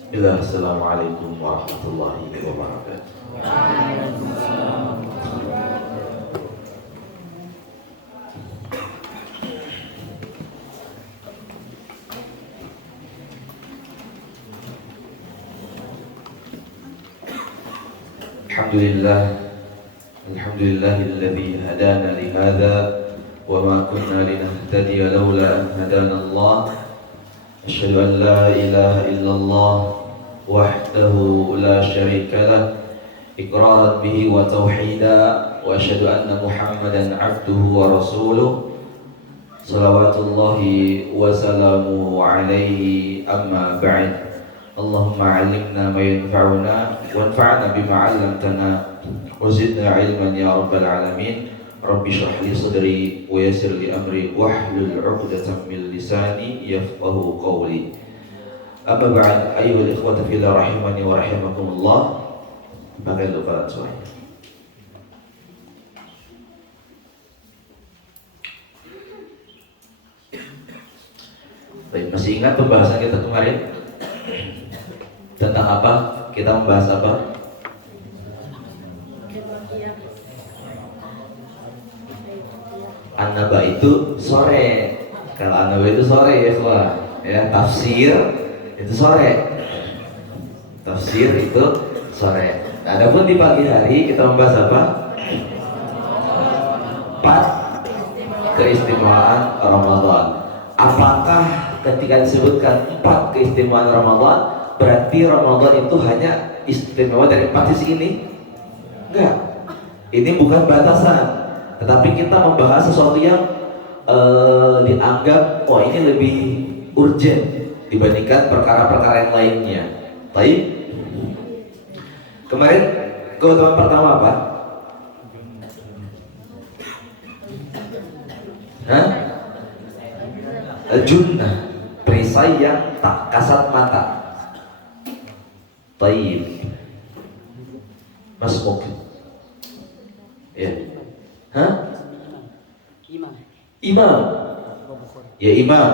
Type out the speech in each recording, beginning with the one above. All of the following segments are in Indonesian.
Bismillah, Assalamualaikum warahmatullahi wabarakatuh. Alhamdulillah, alhamdulillahilladzi hadana lihada wa ma kunna linahtadiya laula an hadana Allah. Asyhadu an la ilaha illallah wahdahu la syarika lah iqraran bihi wa tauhida wa asyhadu anna Muhammadan abduhu wa rasuluh salawatullahi wa salamuhu alaihi amma ba'd. Allahumma 'allimna ma yanfa'una wanfa'na bima 'allamtana wa zidna 'ilman ya rabbal alamin. Rabbi shrah li sadri wa yassir li amri wahlul 'uqdatam min lisani yafqahu qawli. Amma ba'd, ayyuhal ikhwata fillah rahimani wa rahimakumullah. Pakai lupa suara. Baik, masih ingat pembahasan kita kemarin? Tentang apa? Kita membahas apa? An-Naba itu sore. Kalau An-Naba itu sore ya, ya, tafsir itu sore. Tafsir itu sore. Nah, adapun di pagi hari kita membahas apa? 4 keistimewaan Ramadan. Apakah ketika disebutkan 4 keistimewaan Ramadan berarti Ramadan itu hanya istimewa dari 4 sisi ini? Enggak. Ini bukan batasan, tetapi kita membahas sesuatu yang dianggap wah ini lebih urgent dibandingkan perkara-perkara yang lainnya. Baik. Kemarin keutamaan pertama apa? Hah? Al-Junnah, perisai yang tak kasat mata. Baik. Masuk. Ya. Hah? Imam. Ya, imam.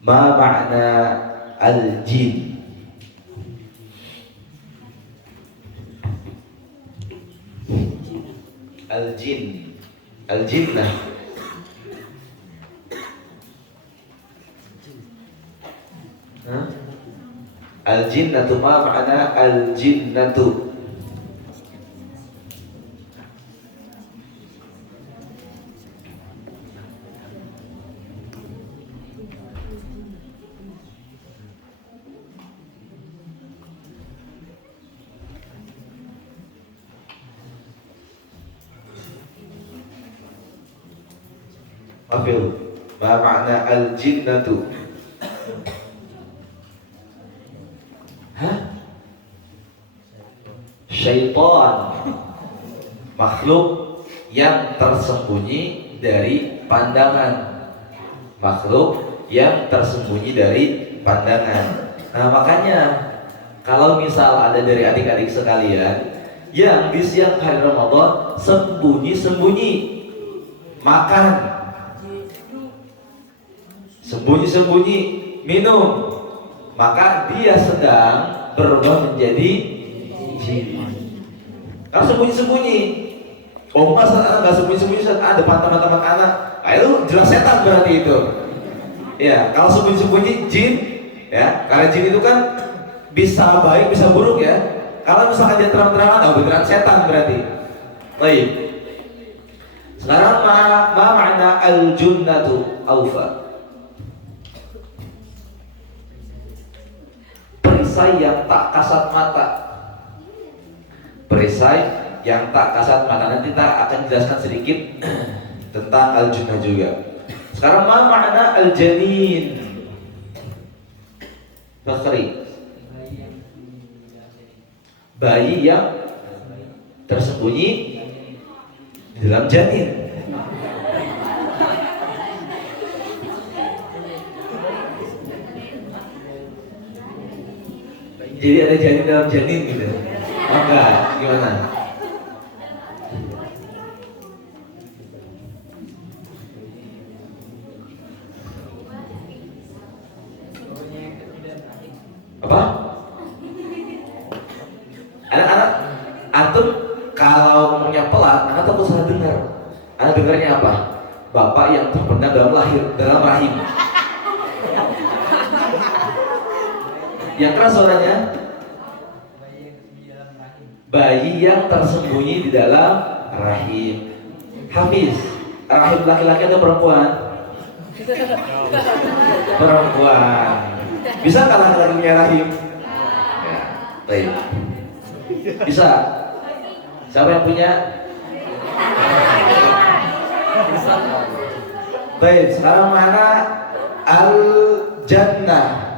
Ma makna al-jin? Al-jin, al-jinnah. Al-jinnatu, ma makna al-jinnatu? Afil, ma makna al-jinnatu? Hah? Syaitan, makhluk yang tersembunyi dari pandangan. Makhluk yang tersembunyi dari pandangan. Nah, makanya kalau misal ada dari adik-adik sekalian yang di siang hari Ramadan sembunyi-sembunyi makan, sembunyi-sembunyi minum, maka dia sedang berubah menjadi jin. Kalau sembunyi-sembunyi, oh masa anak nggak sembunyi-sembunyi saat depan teman-teman anak, itu jelas setan berarti itu. Ya, kalau sembunyi-sembunyi jin, ya, karena jin itu kan bisa baik bisa buruk ya. Kalau misalkan dia terang-terangan, oh beneran setan berarti. Baik. Sekarang ma makna al-junnatu aufa? Perisai yang tak kasat mata. Perisai yang tak kasat mata. Nanti kita akan jelaskan sedikit tentang al-junnah juga. Sekarang ma makna al-janin? Fakhri. Bayi yang tersembunyi di dalam janin. Jadi ada janin dalam janin gitu. Enggak, gimana? Apa? Anak-anak, antum kalau ngomongnya pelan, anak takut salah dengar. Anak dengarnya apa? Bapak yang terpendam dalam rahim. Yang keras suaranya? Bayi yang tersembunyi di dalam rahim. Hafiz, rahim laki-laki atau perempuan? Perempuan. Bisa nggak laki-laki punya rahim? Ya, baik. Bisa. Siapa yang punya? Baik, sekarang mana Al-Jannah?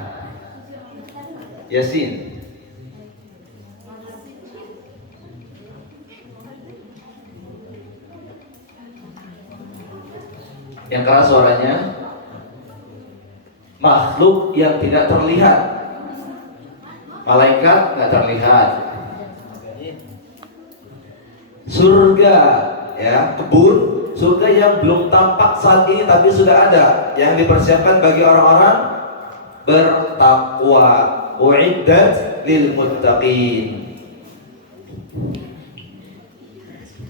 Yasin. Yang keras suaranya. Makhluk yang tidak terlihat. Malaikat nggak terlihat. Surga, ya, kebun surga yang belum tampak saat ini tapi sudah ada, yang dipersiapkan bagi orang-orang bertakwa. Uiddat lil muttaqin.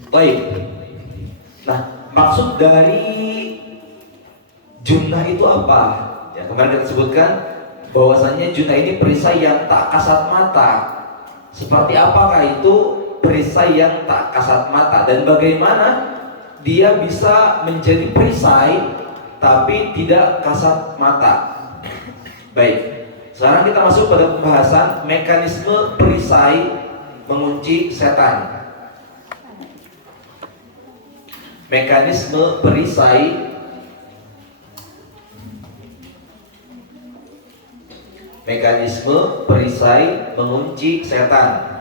Baik. Nah, maksud dari junnah itu apa? Ya, kemarin kita sebutkan bahwasanya junnah ini perisai yang tak kasat mata. Seperti apakah itu perisai yang tak kasat mata dan bagaimana dia bisa menjadi perisai tapi tidak kasat mata? Baik, sekarang kita masuk pada pembahasan mekanisme perisai mengunci setan. Mekanisme perisai mengunci setan.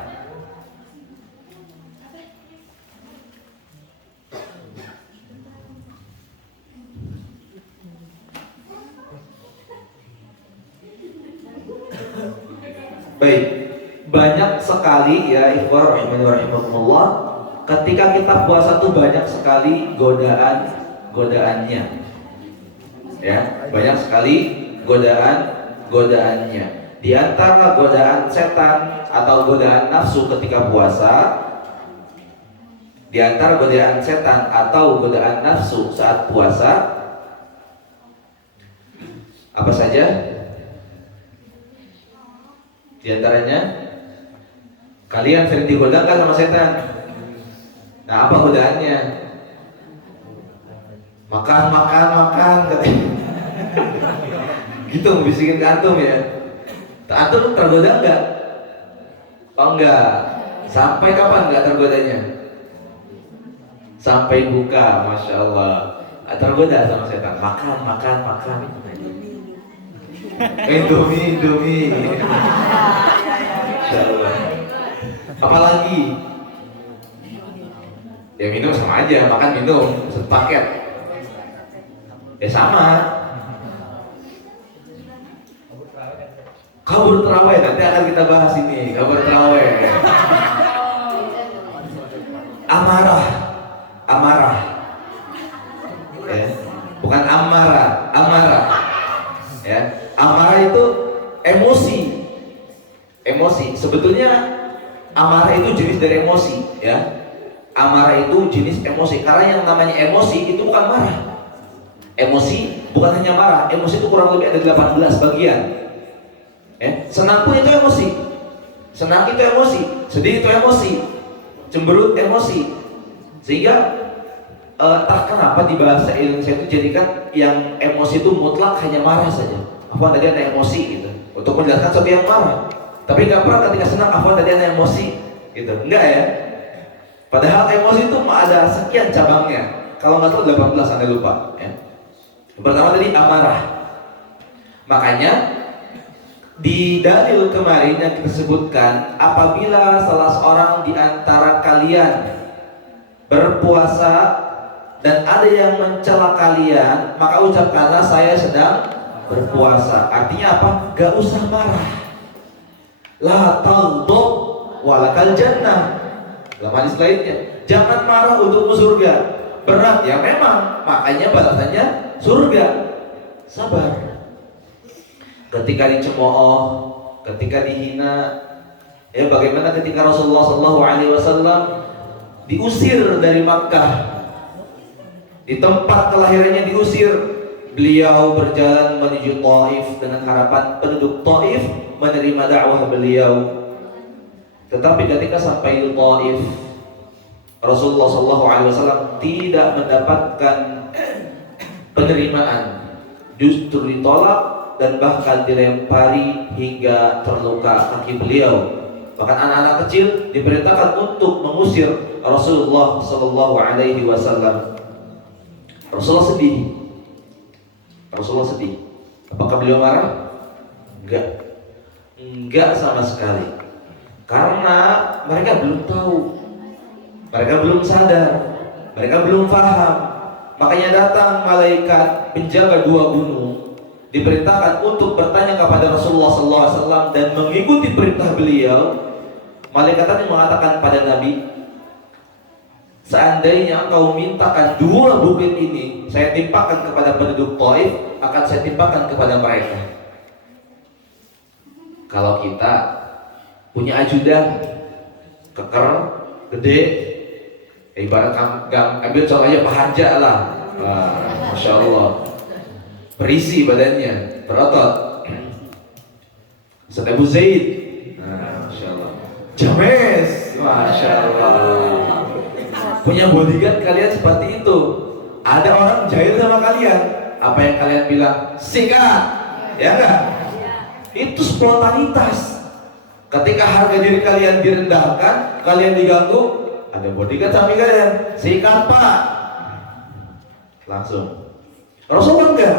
Baik, banyak sekali ya ikhwah rahimani wa rahimakumullah, ketika kita puasa tuh banyak sekali godaannya. Ya, banyak sekali godaannya. Di antara godaan setan atau godaan nafsu ketika puasa, di antara godaan setan atau godaan nafsu saat puasa apa saja? Di antaranya, kalian sering digoda nggak sama setan? Nah, apa godaannya? Makan katanya. Gitu bisikin ke antum ya. Antum tergoda nggak? Oh enggak. Sampai kapan nggak tergodanya? Sampai buka, masya Allah. Tergoda sama setan. Makan. Indomie. Masya Allah. Apalagi? Ya minum sama aja, makan minum sepaket. Ya sama. Kabur terawih, nanti akan kita bahas ini. Kabur terawih. Amarah. Ya. Bukan amarah. Ya. Amarah itu emosi. Sebetulnya amarah itu jenis dari emosi, ya. Amarah itu jenis emosi. Karena yang namanya emosi itu bukan marah. Emosi bukan hanya marah. Emosi itu kurang lebih ada 18 bagian. Senang pun itu emosi. Senang itu emosi. Sedih itu emosi. Cemberut emosi. Sehingga tak kenapa di bahasa Indonesia itu jadikan yang emosi itu mutlak hanya marah saja. Afwan tadi ada emosi gitu, untuk menjelaskan sesuatu yang marah. Tapi nggak pernah ketika senang afwan tadi ada emosi gitu. Enggak ya. Padahal emosi itu ada sekian cabangnya. Kalau nggak salah 18, Anda lupa ya. Yang pertama tadi amarah. Makanya di dalil kemarin yang kita sebutkan, apabila salah seorang di antara kalian berpuasa dan ada yang mencela kalian, maka ucapkanlah saya sedang berpuasa. Artinya apa? Gak usah marah. La taghdab walakal jannah. Dalam hadis lainnya, jangan marah untukmu surga. Berat ya memang, makanya balasannya surga. Sabar. Ketika dicemooh, ketika dihina. Ya, bagaimana ketika Rasulullah SAW diusir dari Makkah, di tempat kelahirannya diusir, beliau berjalan menuju Taif dengan harapan penduduk Taif menerima dakwah beliau. Tetapi ketika sampai di Taif, Rasulullah SAW tidak mendapatkan penerimaan, justru ditolak dan bahkan dilempari hingga terluka kaki beliau. Bahkan anak-anak kecil diperintahkan untuk mengusir Rasulullah SAW. Rasulullah sedih. Apakah beliau marah? Enggak sama sekali. Karena mereka belum tahu, mereka belum sadar, mereka belum paham. Makanya datang malaikat penjaga dua gunung, diperintahkan untuk bertanya kepada Rasulullah SAW dan mengikuti perintah beliau. Malaikat tadi mengatakan pada Nabi, seandainya engkau mintakan dua bukit ini saya timpakan kepada penduduk Taif, akan saya timpakan kepada mereka. Kalau kita punya ajudan keker gede, ibarat ambil contohnya Pak Harja lah, Masya Allah, berisi badannya, berotot. Ustaz Abu Zaid, Masya Allah, James, Masya Allah. Punya bodyguard kalian seperti itu. Ada orang jahil sama kalian, apa yang kalian bilang? Sikat, ya enggak? Itu spontanitas. Ketika harga diri kalian direndahkan, kalian diganggu, ada bodyguard samping kalian, sikat Pak, langsung. Rasulullah enggak.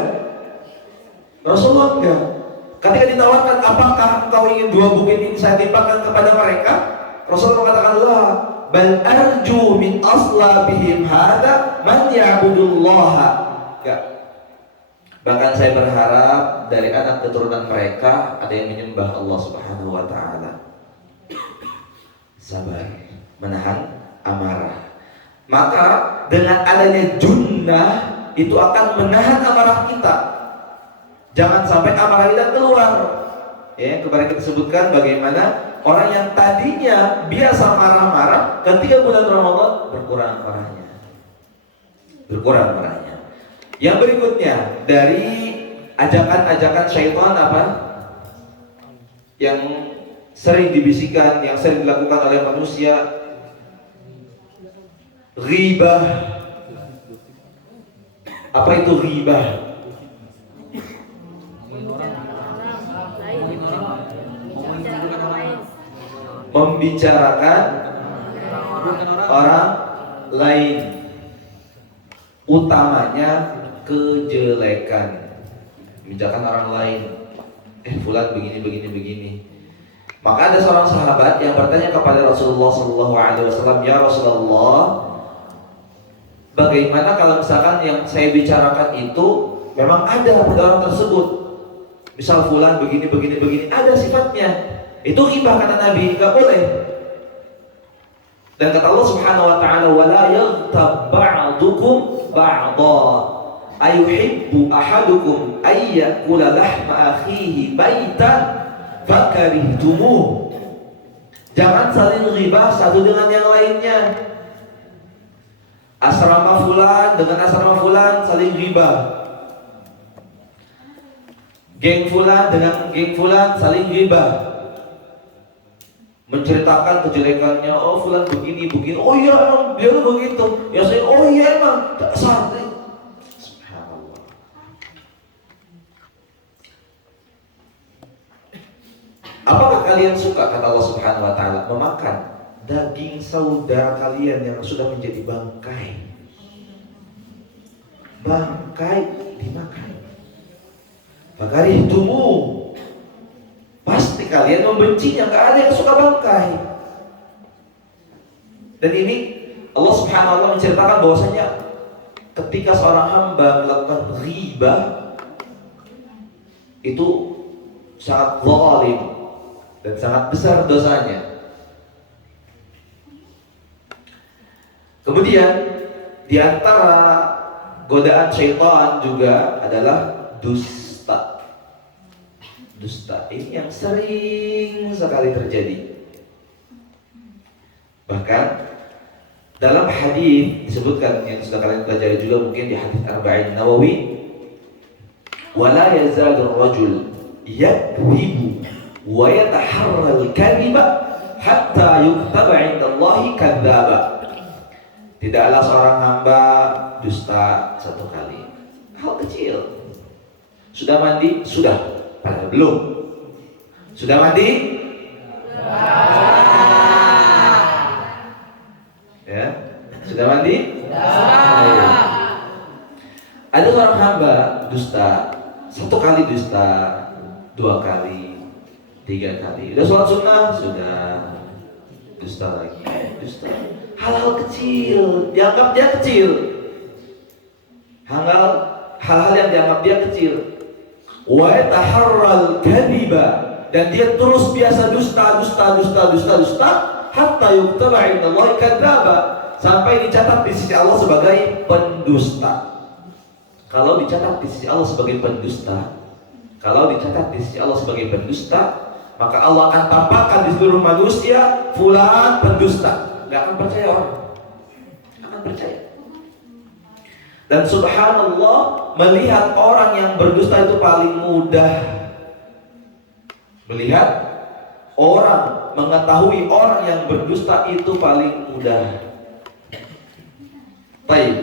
Ketika ditawarkan, apakah engkau ingin dua bukit ini saya timpakan kepada mereka? Rasulullah mengatakan, lah, bal arju min aslabihim hada man ya'budullaha. Enggak. Bahkan saya berharap dari anak keturunan mereka ada yang menyembah Allah Subhanahu wa taala. Sabar, menahan amarah. Maka dengan adanya junnah itu akan menahan amarah kita. Jangan sampai amarah kita keluar. Ya, kemarin kita sebutkan bagaimana orang yang tadinya biasa marah-marah ketika bulan Ramadan berkurang marahnya. Yang berikutnya dari ajakan-ajakan syaitan apa? Yang sering dibisikkan, yang sering dilakukan oleh manusia, ghibah. Apa itu ghibah? Membicarakan orang lain, utamanya kejelekan. Membicarakan orang lain, fulan begini. Maka ada seorang sahabat yang bertanya kepada Rasulullah SAW, ya Rasulullah, bagaimana kalau misalkan yang saya bicarakan itu memang ada pada orang tersebut, misal fulan begini, ada sifatnya. Itu ghibah kata Nabi, enggak boleh. Dan kata Allah Subhanahu wa taala, wala yaghtab ba'dukum ba'dha ayuhibbu ahadukum ay yakula lahma akhihi baitan fakarihtumuh. Jangan saling ghibah satu dengan yang lainnya. Asrama fulan dengan asrama fulan saling ghibah. Geng fulan dengan geng fulan saling ghibah. Menceritakan kejelekannya, oh fulan begini, oh iya emang dia begitu, ya saya, oh iya emang dasar. Subhanallah. Apakah kalian suka, kata Allah Subhanahu wa taala, memakan daging saudara kalian yang sudah menjadi bangkai dimakan? Fakarihtumu, pasti kalian membencinya. Gak ada yang suka bangkai. Dan ini Allah Subhanahu wa taala menceritakan bahwasanya ketika seorang hamba melakukan ghibah itu sangat zalim dan sangat besar dosanya. Kemudian di antara godaan syaitan juga adalah dusta. dusta ini yang sering sekali terjadi. Bahkan dalam hadis disebutkan yang sudah kalian pelajari juga mungkin di hadis Arba'in Nawawi, wala yazalur rajul yakdzibu wa yataharral kadhiba hatta yuktaba 'indallahi kadzdzaba. Tidaklah seorang hamba dusta satu kali. Hal kecil. Sudah mandi? Sudah. Padahal belum. Sudah mandi? Ya. Sudah mandi? Sudah. Ada seorang hamba dusta satu kali, dusta dua kali, tiga kali. Udah sholat sunnah? Sudah. Dusta lagi. Dusta. Hal-hal kecil dianggap dia kecil. Hal-hal yang dianggap dia kecil. Wa yataharral kadhiba, dan dia terus biasa dusta hatta yuktaba 'indallahi kadzdzaba, sampai dicatat di sisi Allah sebagai pendusta. Kalau dicatat di sisi Allah sebagai pendusta, maka Allah akan tampakkan di seluruh manusia fulan pendusta. Gak akan percaya orang, akan percaya. Dan subhanallah, melihat orang yang berdusta itu paling mudah. Melihat orang, mengetahui orang yang berdusta itu paling mudah. Baik.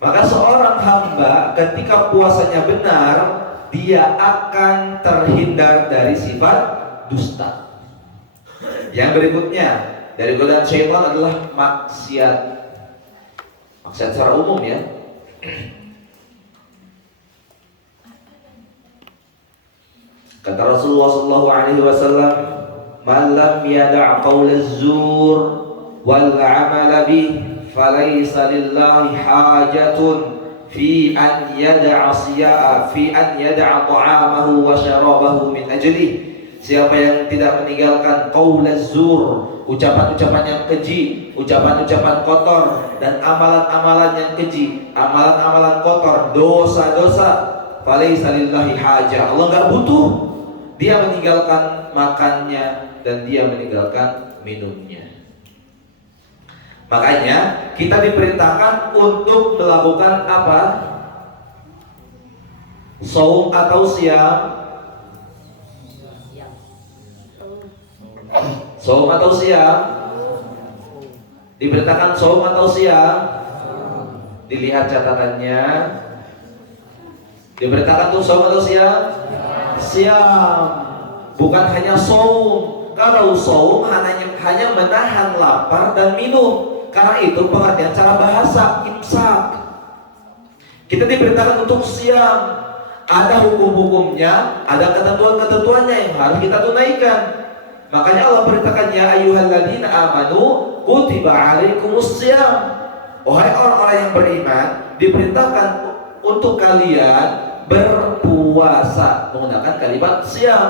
Maka seorang hamba ketika puasanya benar, dia akan terhindar dari sifat dusta. Yang berikutnya dari godaan syaitan adalah maksiat. Maksiat secara umum ya. Kata Rasulullah SAW, "Man lam yada' qaul az-zur wal 'amal bih, falaysa lillahi hajatun fi an yada'a ta'amahu wa syarabahu min ajlih." Siapa yang tidak meninggalkan qaul az-zur, ucapan-ucapan yang keji, ucapan-ucapan kotor, dan amalan-amalan yang keji, amalan-amalan kotor, dosa-dosa, falaysa lillahi hajah. Allah enggak butuh dia meninggalkan makannya dan dia meninggalkan minumnya. Makanya kita diperintahkan untuk melakukan apa? Shaum atau siam? Shaum atau siam? Diperintahkan shaum atau siam? Dilihat catatannya. Diperintahkan untuk shaum atau siam? Siam. Bukan hanya shaum. Kalau shaum hanya menahan lapar dan minum. Karena itu pengertian cara bahasa imsak. Kita diperintahkan untuk siam. Ada hukum-hukumnya, ada ketentuan-ketentuannya yang harus kita tunaikan. Makanya Allah perintahkan, ya ayyuhalladzina amanu kutiba alaikumus syiyam. Wahai orang-orang yang beriman, diperintahkan untuk kalian berpuasa, menggunakan kalimat syiyam.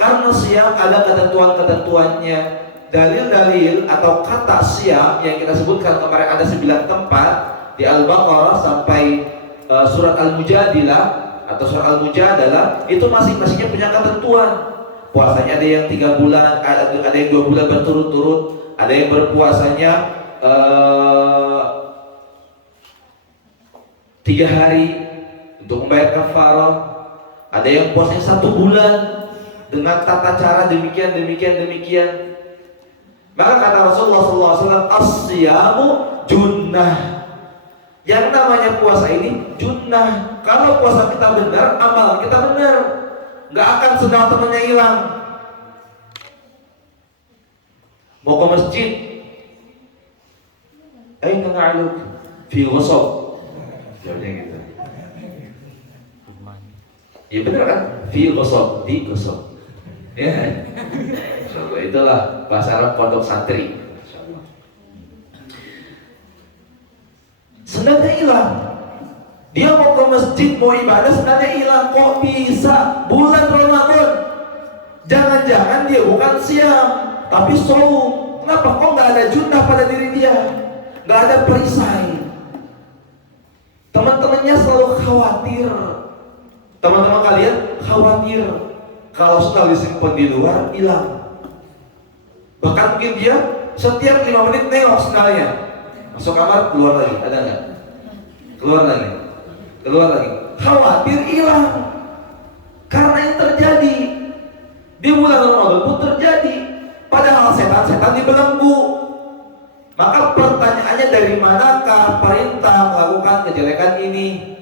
Karena syiyam ada ketentuan-ketentuannya. Dalil-dalil atau kata syiyam yang kita sebutkan kemarin ada 9 tempat di Al-Baqarah sampai surat Al-Mujadilah atau surat Al-Mujadalah, itu masing-masingnya punya ketentuan. Puasanya ada yang 3 bulan, ada yang 2 bulan berturut-turut, ada yang berpuasanya 3 hari untuk membayar kafarah, ada yang puasanya 1 bulan dengan tata cara demikian. Maka kata Rasulullah SAW, as-siyamu junnah. Yang namanya puasa ini junnah. Kalau puasa kita benar, amal kita benar, nggak akan semena-mena hilang. Mau ke masjid, aina na'aluk fi ghusab. Jawabnya gitu. Ya benar kan? Fi ghusab, di ghusab. Ya. Insyaallah itulah bahasa Arab pondok santri. Insyaallah. Senangnya hilang. Dia mau ke masjid, mau ibadah, senangnya hilang. Kok bisa? Bulan Ramadan. Jangan-jangan dia bukan siam, tapi shaum. Kenapa? Kok nggak ada junnah pada diri dia? Nggak ada perisai. Teman-temannya selalu khawatir. Teman-teman kalian khawatir. Kalau sendal disimpan di luar, hilang. Bahkan mungkin dia setiap 5 menit nengok sendalnya. Masuk kamar, keluar lagi, ada nggak? Keluar lagi, keluar lagi. Khawatir hilang. Karena yang terjadi di bulan Ramadan pun terjadi. Padahal setan-setan dibelenggu. Maka pertanyaannya, dari manakah perintah melakukan kejelekan ini?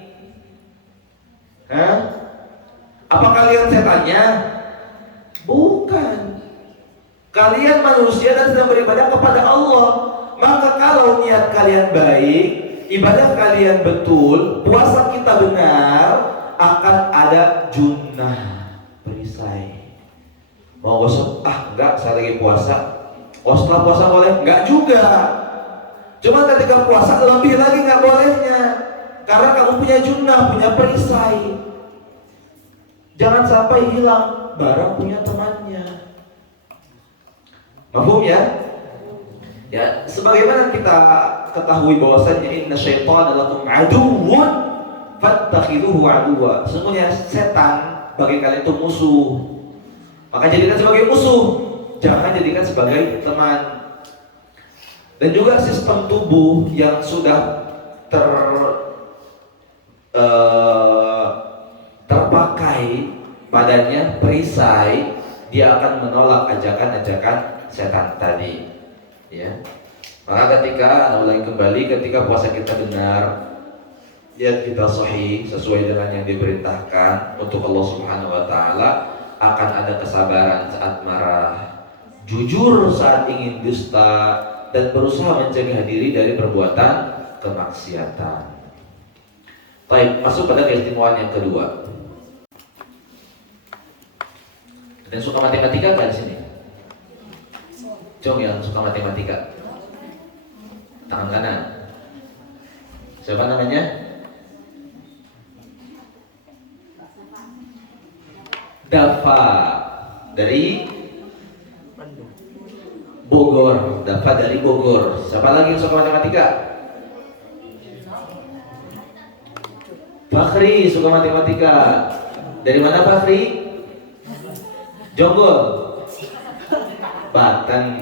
Apa kalian setannya? Bukan. Kalian manusia dan sedang beribadah kepada Allah. Maka kalau niat kalian baik, ibadah kalian betul, puasa kita benar, akan ada junnah, perisai. Mau gosok? Enggak, saya lagi puasa. Oh, setelah puasa boleh? Enggak juga. Cuma ketika puasa lebih lagi enggak bolehnya. Karena kamu punya junnah, punya perisai. Jangan sampai hilang barang punya temannya. Mafhum ya? Ya, sebagaimana kita ketahui bahwasanya inna syaitana lakum aduwwun fattakhiduhu aduwwa. Sesungguhnya setan bagi kalian itu musuh. Maka jadikan sebagai musuh, jangan jadikan sebagai teman. Dan juga sistem tubuh yang sudah terpakai badannya perisai, dia akan menolak ajakan-ajakan setan tadi, ya. Maka ketika ulangi kembali, ketika puasa kita benar, niat kita sahih sesuai dengan yang diperintahkan untuk Allah Subhanahu wa taala, akan ada kesabaran saat marah, jujur saat ingin dusta, dan berusaha mencegah diri dari perbuatan kemaksiatan. Baik, masuk pada keistimewaan yang kedua. Dan suka matematika kan di sini? Jong yang suka matematika. Tangan kanan. Siapa namanya? Dafa dari Bogor. Dafa dari Bogor. Siapa lagi yang suka matematika? Fakhri suka matematika. Dari mana Fakhri? Jonggol, Banten.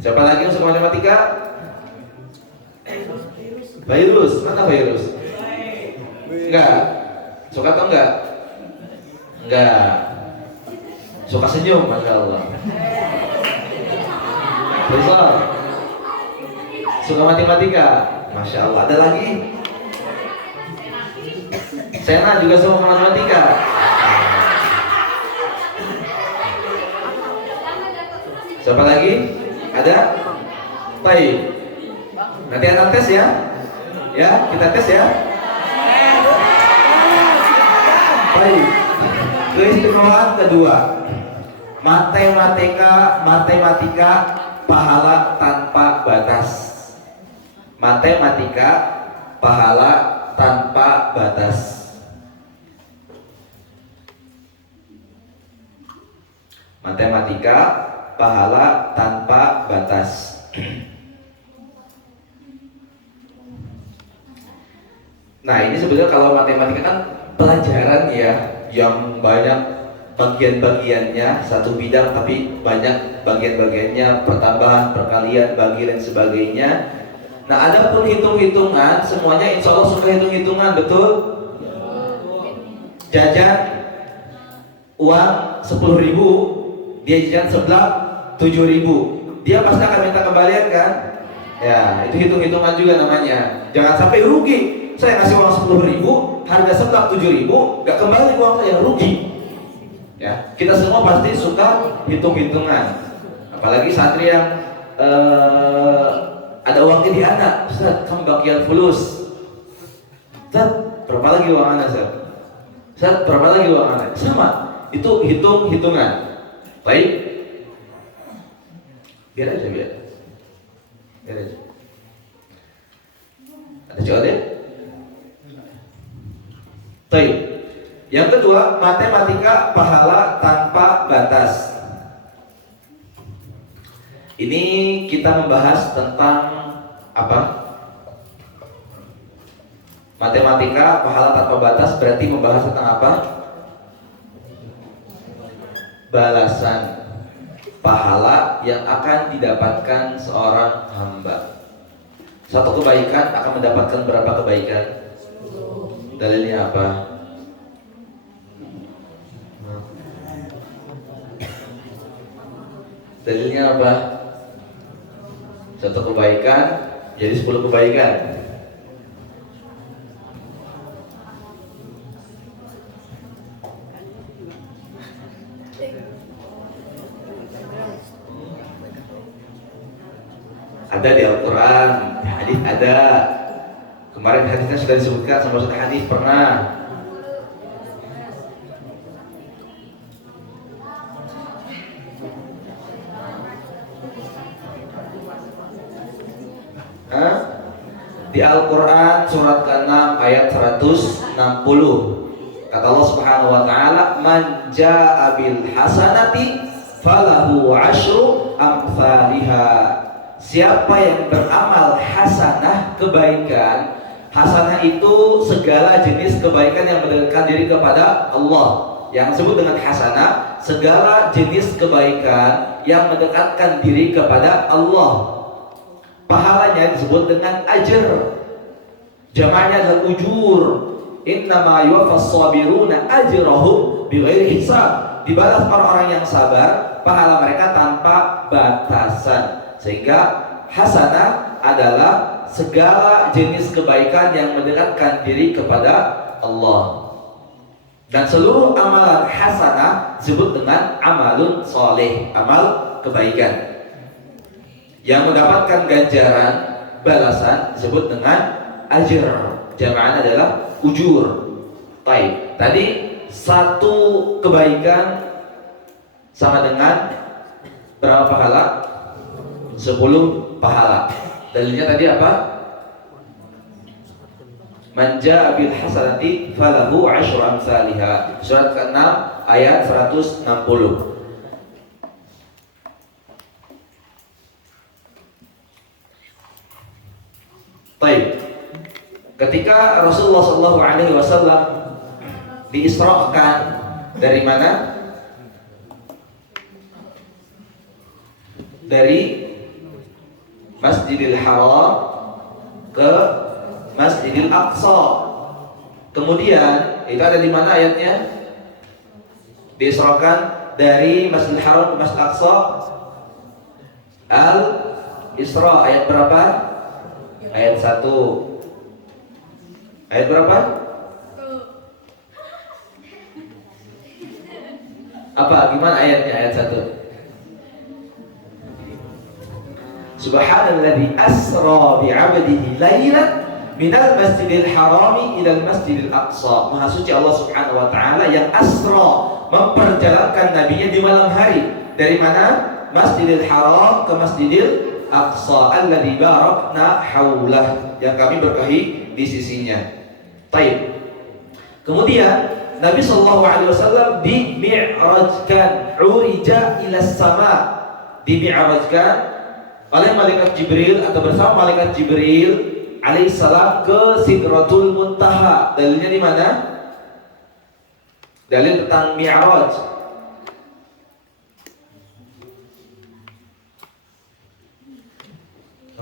Siapa lagi yang suka matematika? Virus, mana Virus? Enggak. Suka atau enggak? Enggak. Suka senyum, masya Allah. Rizal, suka matematika, masya Allah. Ada lagi? Sena juga suka matematika. Siapa lagi? Ada? Baik. Nanti ada tes ya? Ya, kita tes ya. Baik. Keistimewaan kedua. Matematika pahala tanpa batas. Matematika pahala tanpa batas. Matematika pahala tanpa batas. Nah, ini sebenarnya kalau matematika kan pelajaran ya, yang banyak bagian-bagiannya, satu bidang tapi banyak bagian-bagiannya, pertambahan, perkalian, bagi dan sebagainya. Nah, ada pun hitung-hitungan, semuanya insya Allah suka hitung-hitungan, betul? Jajan uang 10.000, dia jajan sebelah 7.000, dia pasti akan minta kembalian kan? Ya, itu hitung-hitungan juga namanya. Jangan sampai rugi. Saya kasih uang 10.000, harga sebelah 7.000, gak kembali uang saya, rugi. Ya, kita semua pasti suka hitung-hitungan. Apalagi santri yang ada uangnya di anak. Ustaz, kamu bagian fulus. Ustaz, berapa lagi uang anak, Ustaz? Ustaz, berapa lagi uang anak? Sama, itu hitung-hitungan. Baik. Biar aja. Ada jawabannya? Baik. Yang kedua, matematika pahala tanpa batas. Ini kita membahas tentang apa? Matematika pahala tanpa batas berarti membahas tentang apa? balasan pahala yang akan didapatkan seorang hamba. Satu kebaikan akan mendapatkan berapa kebaikan? Dalilnya apa? Dalilnya apa? Satu kebaikan jadi 10 kebaikan. Ada di Al-Quran, di hadis ada. Kemarin hadisnya sudah disebutkan sama Ustaz hadis pernah. Di Al-Quran surat ke-6 ayat 160 kata Allah Subhanahu wa taala, man jaa'a bil hasanati falahu asyru amsalihha. Siapa yang beramal hasanah, kebaikan. Hasanah itu segala jenis kebaikan yang mendekatkan diri kepada Allah. Yang disebut dengan hasanah, segala jenis kebaikan yang mendekatkan diri kepada Allah. Pahalanya disebut dengan ajr. Jamaknya adalah ujur. Innama yuwaffas sabiruna ajrahum bighairi hisab. Dibalas orang-orang yang sabar pahala mereka tanpa batasan. Sehingga hasanah adalah segala jenis kebaikan yang mendekatkan diri kepada Allah. Dan seluruh amalan hasanah disebut dengan amalun soleh, amal kebaikan. Yang mendapatkan ganjaran, balasan disebut dengan ajr. Jamaknya adalah ujur. Baik. Tadi satu kebaikan sama dengan berapa pahala? 10 pahala. Dalilnya tadi apa? Man jaa'a bil hasanati falahu asyru amsalihha. Surat ke-6 ayat 160. Baik. Ketika Rasulullah SAW diisrakan dari mana? Dari Masjidil Haram ke Masjidil Aqsa. Kemudian itu ada di mana ayatnya? Diisrakan dari Masjidil Haram ke Masjidil Aqsa. Al-Isra ayat berapa? Ayat 1. Ayat berapa? Apa? Gimana ayatnya ayat 1? Subhanalladzi asra bi'abdihi lailan minal masjidil harami ilal masjidil aqsa. Maha suci Allah Subhanahu wa taala yang asra, memperjalankan nabinya di malam hari. Dari mana? Masjidil Haram ke Masjidil Aqsa alladzi barakna haulah, yang kami berkahi di sisinya. Baik. Kemudian Nabi sallallahu alaihi wasallam dimi'rajkan, urija ila sama, dimi'rajkan oleh malaikat Jibril atau bersama malaikat Jibril alaihissalam ke Sidratul Muntaha. Dalilnya di mana? Dalil tentang Mi'raj.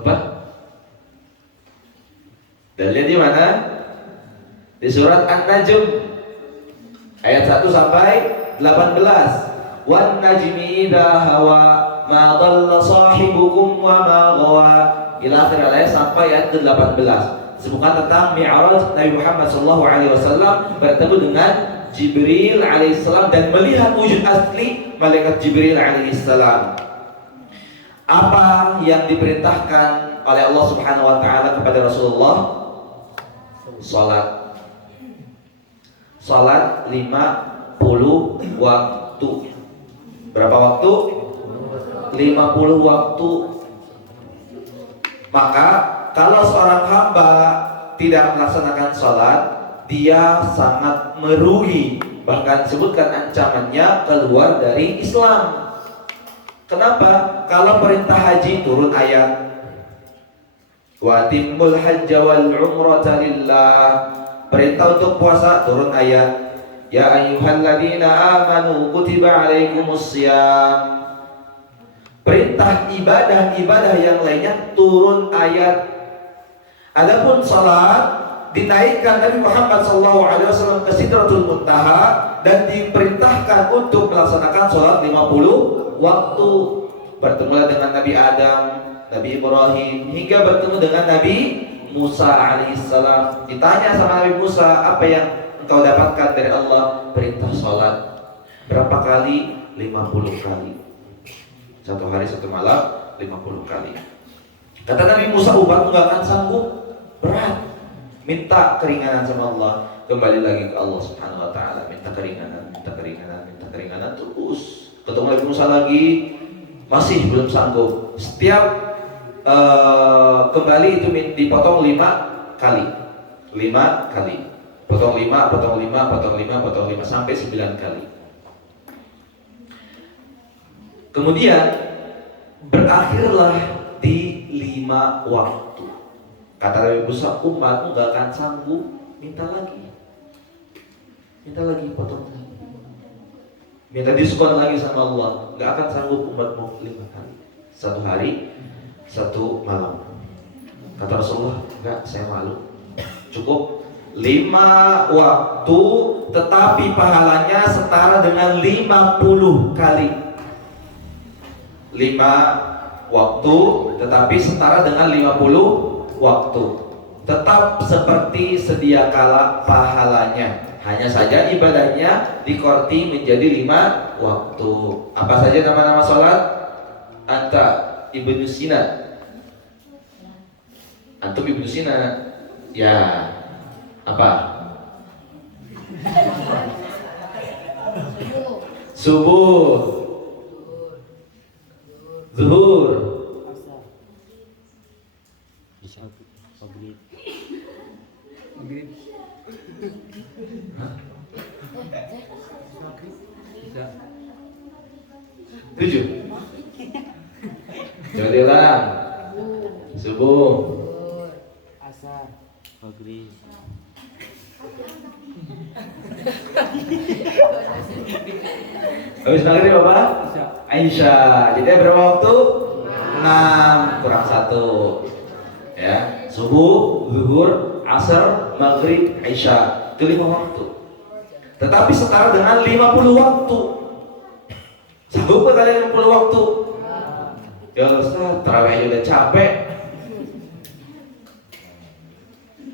Apa? Dalilnya di mana? Di surat An-Najm ayat 1 sampai 18. Wan najmi idza hawa ma dhalla sahibukum wa ma ghawa, ila akhir ayat sampai ayat ke-18. Disebutkan tentang Mi'raj Nabi Muhammad SAW bertemu dengan Jibril alaihissalam dan melihat wujud asli malaikat Jibril alaihissalam. Apa yang diperintahkan oleh Allah Subhanahu wa taala kepada Rasulullah? Salat. Salat 50 waktu. Berapa waktu? 50 waktu. Maka kalau seorang hamba tidak melaksanakan sholat, dia sangat merugi. Bahkan disebutkan ancamannya keluar dari Islam. Kenapa? Kalau perintah haji turun ayat wa timmul hajja wal umrata lillah. Perintah untuk puasa turun ayat Ya ayyuhalladzina amanu kutiba alaikumussyam. Perintah ibadah-ibadah yang lainnya turun ayat. Adapun salat dinaikkan Nabi Muhammad SAW ke Sidratul Muntaha dan diperintahkan untuk melaksanakan sholat 50 waktu. Bertemu dengan Nabi Adam, Nabi Ibrahim, hingga bertemu dengan Nabi Musa alaihissalam. Ditanya sama Nabi Musa, apa yang engkau dapatkan dari Allah? Perintah sholat. Berapa kali? 50 kali. Satu hari satu malam 50 kali. Kata Nabi Musa, umatmu gak akan sanggup, berat. Minta keringanan sama Allah, kembali lagi ke Allah Subhanahu wa taala, minta keringanan, minta keringanan, minta keringanan terus. Ketemu Nabi Musa lagi, masih belum sanggup. Setiap kembali itu dipotong 5 kali. 5 kali. Potong 5, potong 5, potong 5, potong 5 sampai 9 kali. Kemudian berakhirlah di 5 waktu. Kata Nabi Musa, umatmu gak akan sanggup, minta lagi, potong lagi, minta diskon lagi sama Allah. Gak akan sanggup umatmu 5 kali, satu hari, satu malam. Kata Rasulullah, enggak, saya malu, cukup 5 waktu, tetapi pahalanya setara dengan 50 kali. 5 waktu, tetapi setara dengan 50 waktu, tetap seperti sedia kala pahalanya. Hanya saja ibadahnya dikorti menjadi 5 waktu. Apa saja nama-nama sholat? Anta Ibnu Sina. Antum Ibnu Sina. Ya. Apa? Subuh, zuhur, tujuh. Coba diulang. Subuh, asar, maghrib. Habis maghrib apa? Aisyah. Jadi berapa waktu? 6 kurang 1. Ya, subuh, zuhur, asar, maghrib, Aisyah. Itu 5 waktu. Tetapi setara dengan 50 waktu. Sanggup gak kalian 50 waktu? Ya Ustaz, tarawih aja udah capek.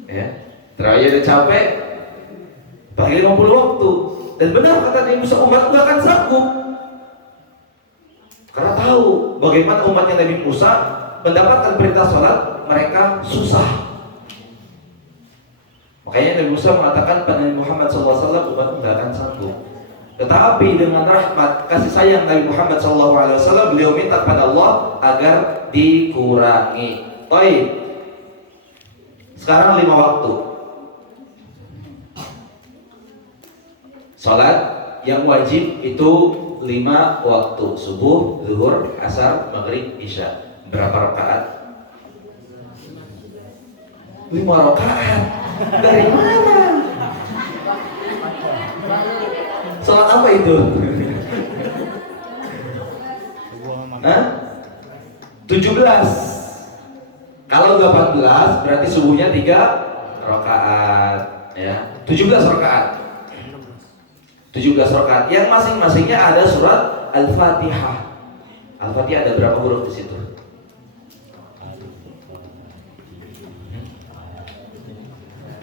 Ya, tarawih aja udah capek. Pakai 50 waktu. Dan benar kata Nabi Musa, umat gak akan sanggup. Karena tahu bagaimana umatnya Nabi Musa mendapatkan perintah sholat, mereka susah. Makanya Nabi Musa mengatakan pada Nabi Muhammad SAW, umatmu gak akan sanggup. Tetapi dengan rahmat kasih sayang Nabi Muhammad SAW, beliau minta kepada Allah agar dikurangi. Baik. Sekarang 5 waktu. Salat yang wajib itu 5 waktu: subuh, zuhur, asar, maghrib, isya. Berapa rakaat? 5 rakaat. Dari mana? Salat apa itu? Hah? 17. Kalau 18 berarti subuhnya 3 rakaat, ya. 17 rakaat. 17 rakaat yang masing-masingnya ada surat Al-Fatihah. Al-Fatihah ada berapa huruf di situ?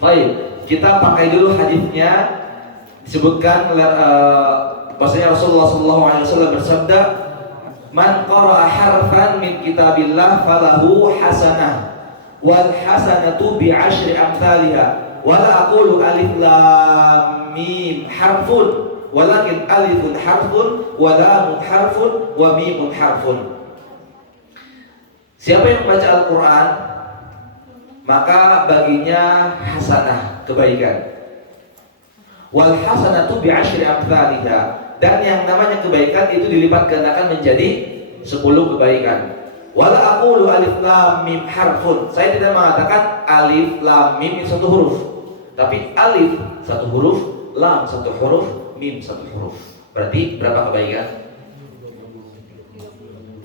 Baik, kita pakai dulu hadisnya. Disebutkan bahwasanya Rasulullah SAW bersabda, "Man qara'a harfan min kitabillah falahu hasanah wal hasanatu bi 'asyri amsalha wa la aqulu alif lam mim harfun walakin alifun harfun wa lamun harfun wa mimun harfun." Siapa yang membaca Al-Qur'an maka baginya hasanah, kebaikan. Wal hasanatu bi 'asyri amsalha, dan yang namanya kebaikan itu dilipat gandakan menjadi 10 kebaikan. Wala aqulu alif lam mim harfun. Saya tidak mengatakan alif lam mim itu 1 huruf. Tapi alif 1 huruf, lam 1 huruf, mim 1 huruf. Berarti berapa kebaikan?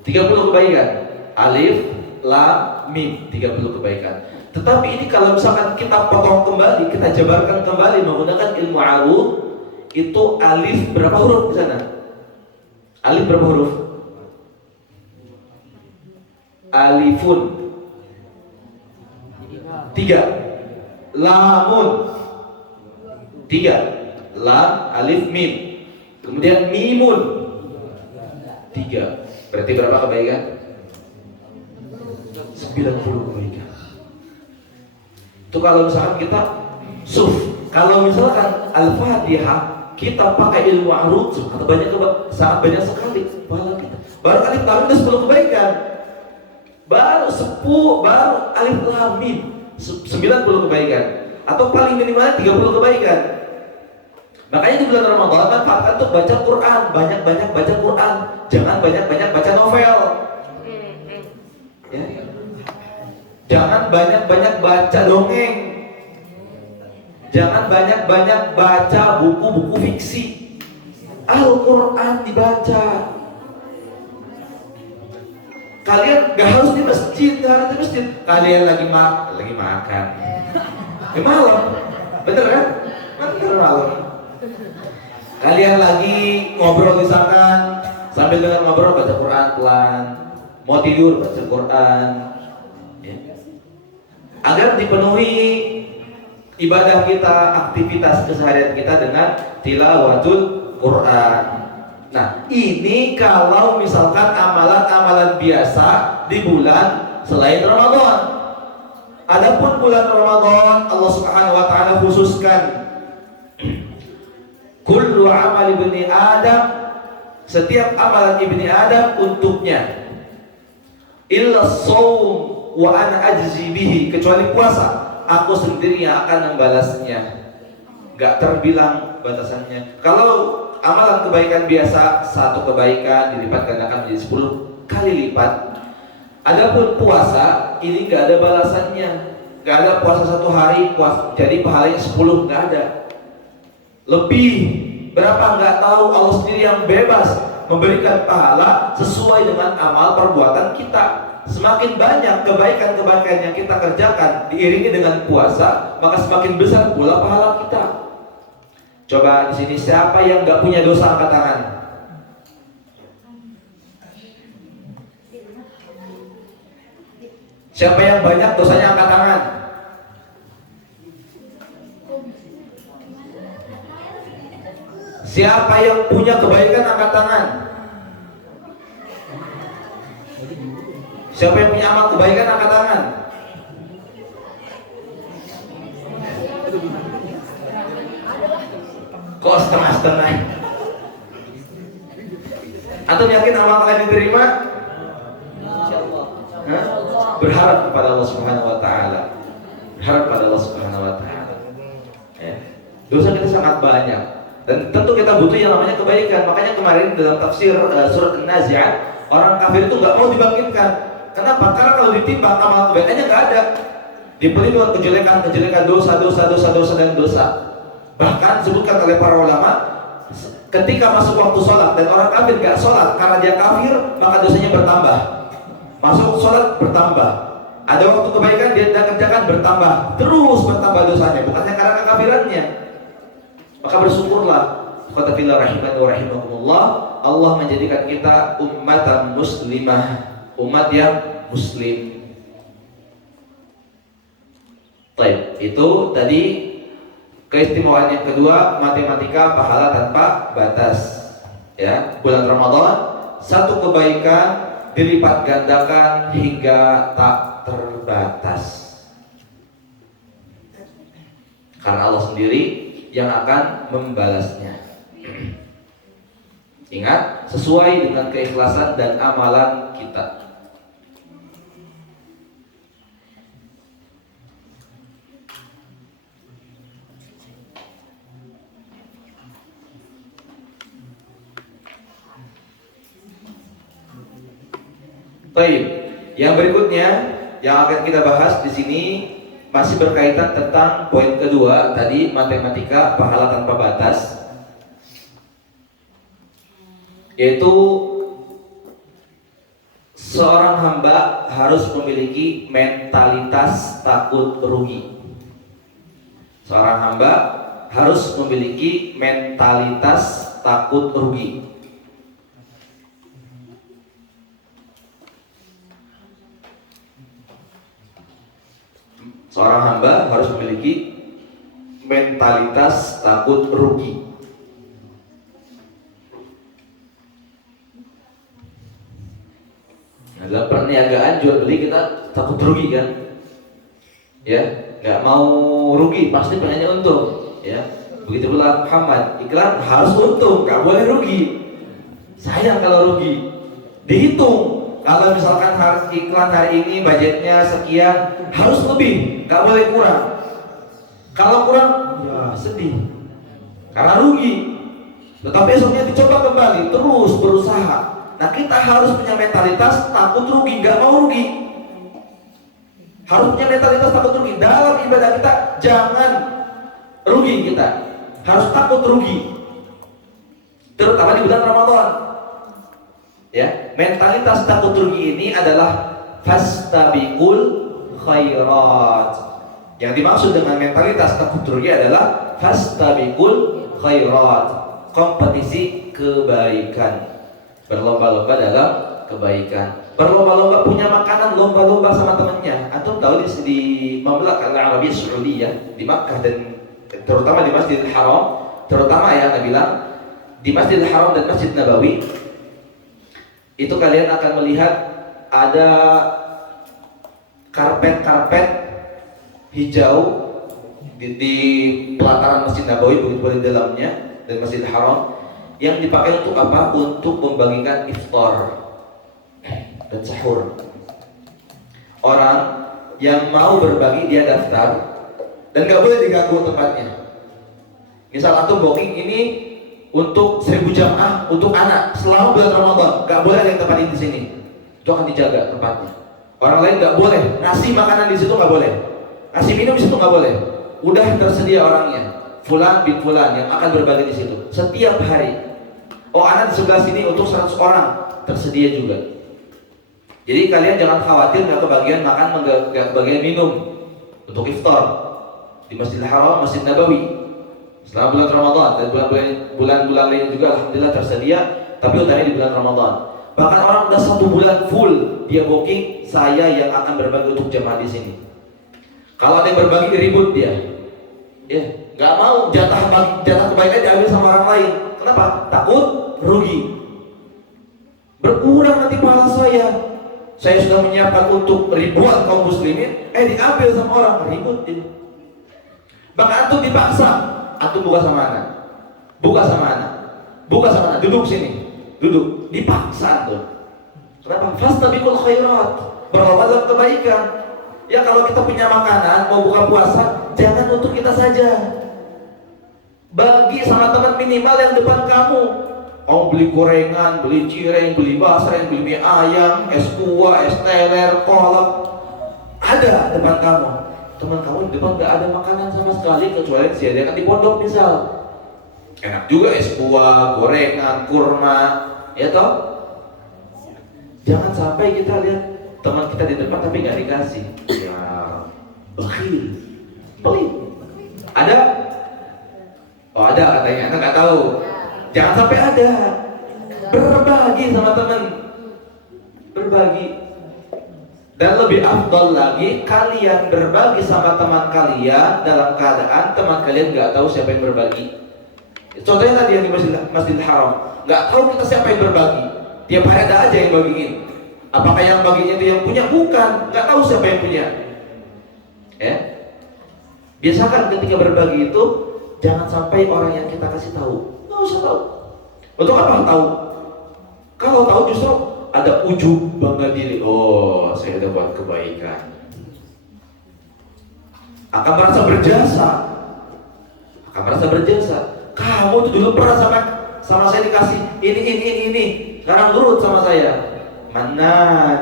30 kebaikan. Alif, lam, mim, 30 kebaikan. Tetapi ini kalau misalkan kita potong kembali, kita jabarkan kembali menggunakan ilmu arud, itu alif berapa huruf di sana? Alif berapa huruf? Alifun 3, lamun 3, lam, alif, mim. Kemudian mimun 3. Berarti berapa kebaikan? 90 kebaikan. Itu kalau misalkan kita kalau misalkan Al-Fatihah kita pakai ilmu arud, sangat banyak sekali pahala kita. Baru alif lam mim 10 kebaikan. Baru alif lam mim 90 kebaikan. Atau paling minimalnya 30 kebaikan. Makanya di bulan Ramadan manfaatkan untuk baca Quran, banyak-banyak baca Quran. Jangan banyak-banyak baca novel. Ya. Jangan banyak-banyak baca dongeng. Jangan banyak-banyak baca buku-buku fiksi. Al-Quran dibaca. Kalian gak harus di masjid, Kalian lagi makan. Malam, bener kan? Bener malam. Kalian lagi ngobrol di sana, sambil dengan ngobrol baca Quran pelan. Mau tidur baca Quran. Ya. Agar dipenuhi ibadah kita, aktivitas keseharian kita dengan tilawatul Quran. Nah, ini kalau misalkan amalan-amalan biasa di bulan selain Ramadan. Adapun bulan Ramadan, Allah Subhanahu wa taala khususkan kullu amal ibni Adam, setiap amalan ibni Adam untuknya. Illa shaum wa ana ajzi bihi, kecuali puasa, aku sendiri yang akan membalasnya. Gak terbilang batasannya. Kalau amalan kebaikan biasa, 1 kebaikan dilipat gandakan menjadi 10 kali lipat. Adapun puasa, ini gak ada balasannya. Gak ada puasa 1 hari, jadi pahalanya 10, gak ada. Lebih berapa nggak tahu, Allah sendiri yang bebas memberikan pahala sesuai dengan amal perbuatan kita. Semakin banyak kebaikan-kebaikan yang kita kerjakan diiringi dengan puasa, maka semakin besar pula pahala kita. Coba di sini siapa yang nggak punya dosa, angkat tangan. Siapa yang banyak dosanya, angkat tangan. Siapa yang punya kebaikan, angkat tangan. Siapa yang punya amal kebaikan, angkat tangan. Kok setengah-setengah? Antum yakin amal kalian diterima? Hah? Berharap kepada Allah Subhanahu wa taala. Berharap kepada Allah Subhanahu wa taala. Ya. Dosa kita sangat banyak. Dan tentu kita butuh yang namanya kebaikan. Makanya kemarin dalam tafsir surat An-Nazi'at, orang kafir itu nggak mau dibangkitkan. Kenapa? Karena kalau ditimbang amal kebaikannya nggak ada. Dipenuhi dengan kejelekan, dosa dan dosa. Bahkan disebutkan oleh para ulama, ketika masuk waktu sholat dan orang kafir nggak sholat karena dia kafir, maka dosanya bertambah. Masuk sholat bertambah. Ada waktu kebaikan dia tidak kerjakan, bertambah. Terus bertambah dosanya, bukannya karena kekafirannya. Maka bersyukurlah, qatabillah rahimani wa rahimakumullah, Allah menjadikan kita ummatan muslimah, umat yang muslim. Baik, itu tadi keistimewaan yang kedua, matematika pahala tanpa batas. Ya, bulan Ramadan 1 kebaikan dilipat gandakan hingga tak terbatas. Karena Allah sendiri yang akan membalasnya. Ingat, sesuai dengan keikhlasan dan amalan kita. Baik, yang berikutnya yang akan kita bahas di sini masih berkaitan tentang poin kedua tadi, matematika pahala tanpa batas, yaitu seorang hamba harus memiliki mentalitas takut rugi. Seorang hamba harus memiliki mentalitas takut rugi. Seorang hamba harus memiliki mentalitas takut rugi. Nah, dalam perniagaan jual beli kita takut rugi kan? Ya, nggak mau rugi, pasti pengennya untung. Ya, begitu pula Muhammad, iklan harus untung, nggak boleh rugi. Sayang kalau rugi, dihitung. Kalau misalkan harus iklan hari ini budgetnya sekian, harus lebih, nggak boleh kurang. Kalau kurang, ya sedih, karena rugi. Tetapi besoknya dicoba kembali, terus berusaha. Nah, kita harus punya mentalitas takut rugi, nggak mau rugi. Harus punya mentalitas takut rugi. Dalam ibadah kita jangan rugi, kita harus takut rugi, terutama di bulan Ramadan. Ya, mentalitas takut rugi ini adalah fastabiqul khairat. Yang dimaksud dengan mentalitas takut rugi adalah fastabiqul khairat, kompetisi kebaikan, berlomba-lomba dalam kebaikan, berlomba-lomba punya makanan, lomba-lomba sama temannya. Antum tahu di Mamlakah Al-Arabiyyah Saudiyah, di Makkah dan terutama di Masjidil Haram, terutama ya Nabi bilang di Masjidil Haram dan Masjid Nabawi, itu kalian akan melihat ada karpet-karpet hijau di pelataran Masjid Nabawi, begitu di dalamnya dan Masjidil Haram, yang dipakai untuk apa? Untuk membagikan iftar dan sahur. Orang yang mau berbagi dia daftar dan gak boleh diganggu tempatnya. Misal antum booking ini untuk 1000 jamaah untuk anak selama bulan Ramadan, gak boleh ada yang tempatin di sini. Itu akan dijaga tempatnya. Orang lain gak boleh ngasih makanan di situ, gak boleh ngasih minum di situ, gak boleh. Udah tersedia orangnya, fulan bin fulan yang akan berbagi di situ setiap hari. Oh, anak di sebelah sini untuk 100 orang tersedia juga. Jadi kalian jangan khawatir gak kebagian makan, gak kebagian minum untuk iftar di Masjidil Haram, Masjid Nabawi selama bulan Ramadan dan bulan-bulan lain juga alhamdulillah tersedia, tapi utamanya di bulan Ramadan. Bahkan orang udah 1 bulan full dia booking, saya yang akan berbagi untuk jemaah di sini. Kalau ada yang berbagi ribut dia, ya nggak mau jatah kebaikan diambil sama orang lain. Kenapa? Takut rugi, berkurang nanti pahala saya. Saya sudah menyiapkan untuk ribuan kaum muslimin, diambil sama orang, ribut dia. Bahkan antum dipaksa, antum buka sama anak, duduk sini, duduk, dipaksa tuh. Kenapa? Fastabiqul khairat, berlomba dalam kebaikan. Ya kalau kita punya makanan mau buka puasa, jangan untuk kita saja, bagi sama teman minimal yang depan kamu. Kamu beli gorengan, beli cireng, beli basreng, beli mie ayam, es kuah, es teler, kolak, ada depan kamu. Teman kamu di depan gak ada makanan sama sekali kecuali disediakan di pondok misal. Enak juga es buah, gorengan, kurma, ya toh? Jangan sampai kita lihat teman kita di depan tapi nggak dikasih. Ya, bakhil, pelit. Ada? Oh ada katanya, anda nggak tahu. Jangan sampai ada. Berbagi sama teman, berbagi. Dan lebih afdal lagi kalian berbagi sama teman kalian dalam keadaan teman kalian nggak tahu siapa yang berbagi. Contohnya tadi yang di Masjidil Haram, nggak tahu kita siapa yang berbagi. Tiap hari ada aja yang bagiin. Apakah yang baginya itu yang punya? Bukan, nggak tahu siapa yang punya. Ya, biasakan ketika berbagi itu jangan sampai orang yang kita kasih tahu. Nggak usah tahu. Untuk apa tahu? Kalau tahu justru ada ujub, bangga diri. Oh, saya udah buat kebaikan. Akan merasa berjasa. Kamu tuh dulu pernah sama saya dikasih ini. Sekarang nurut sama saya. Manan.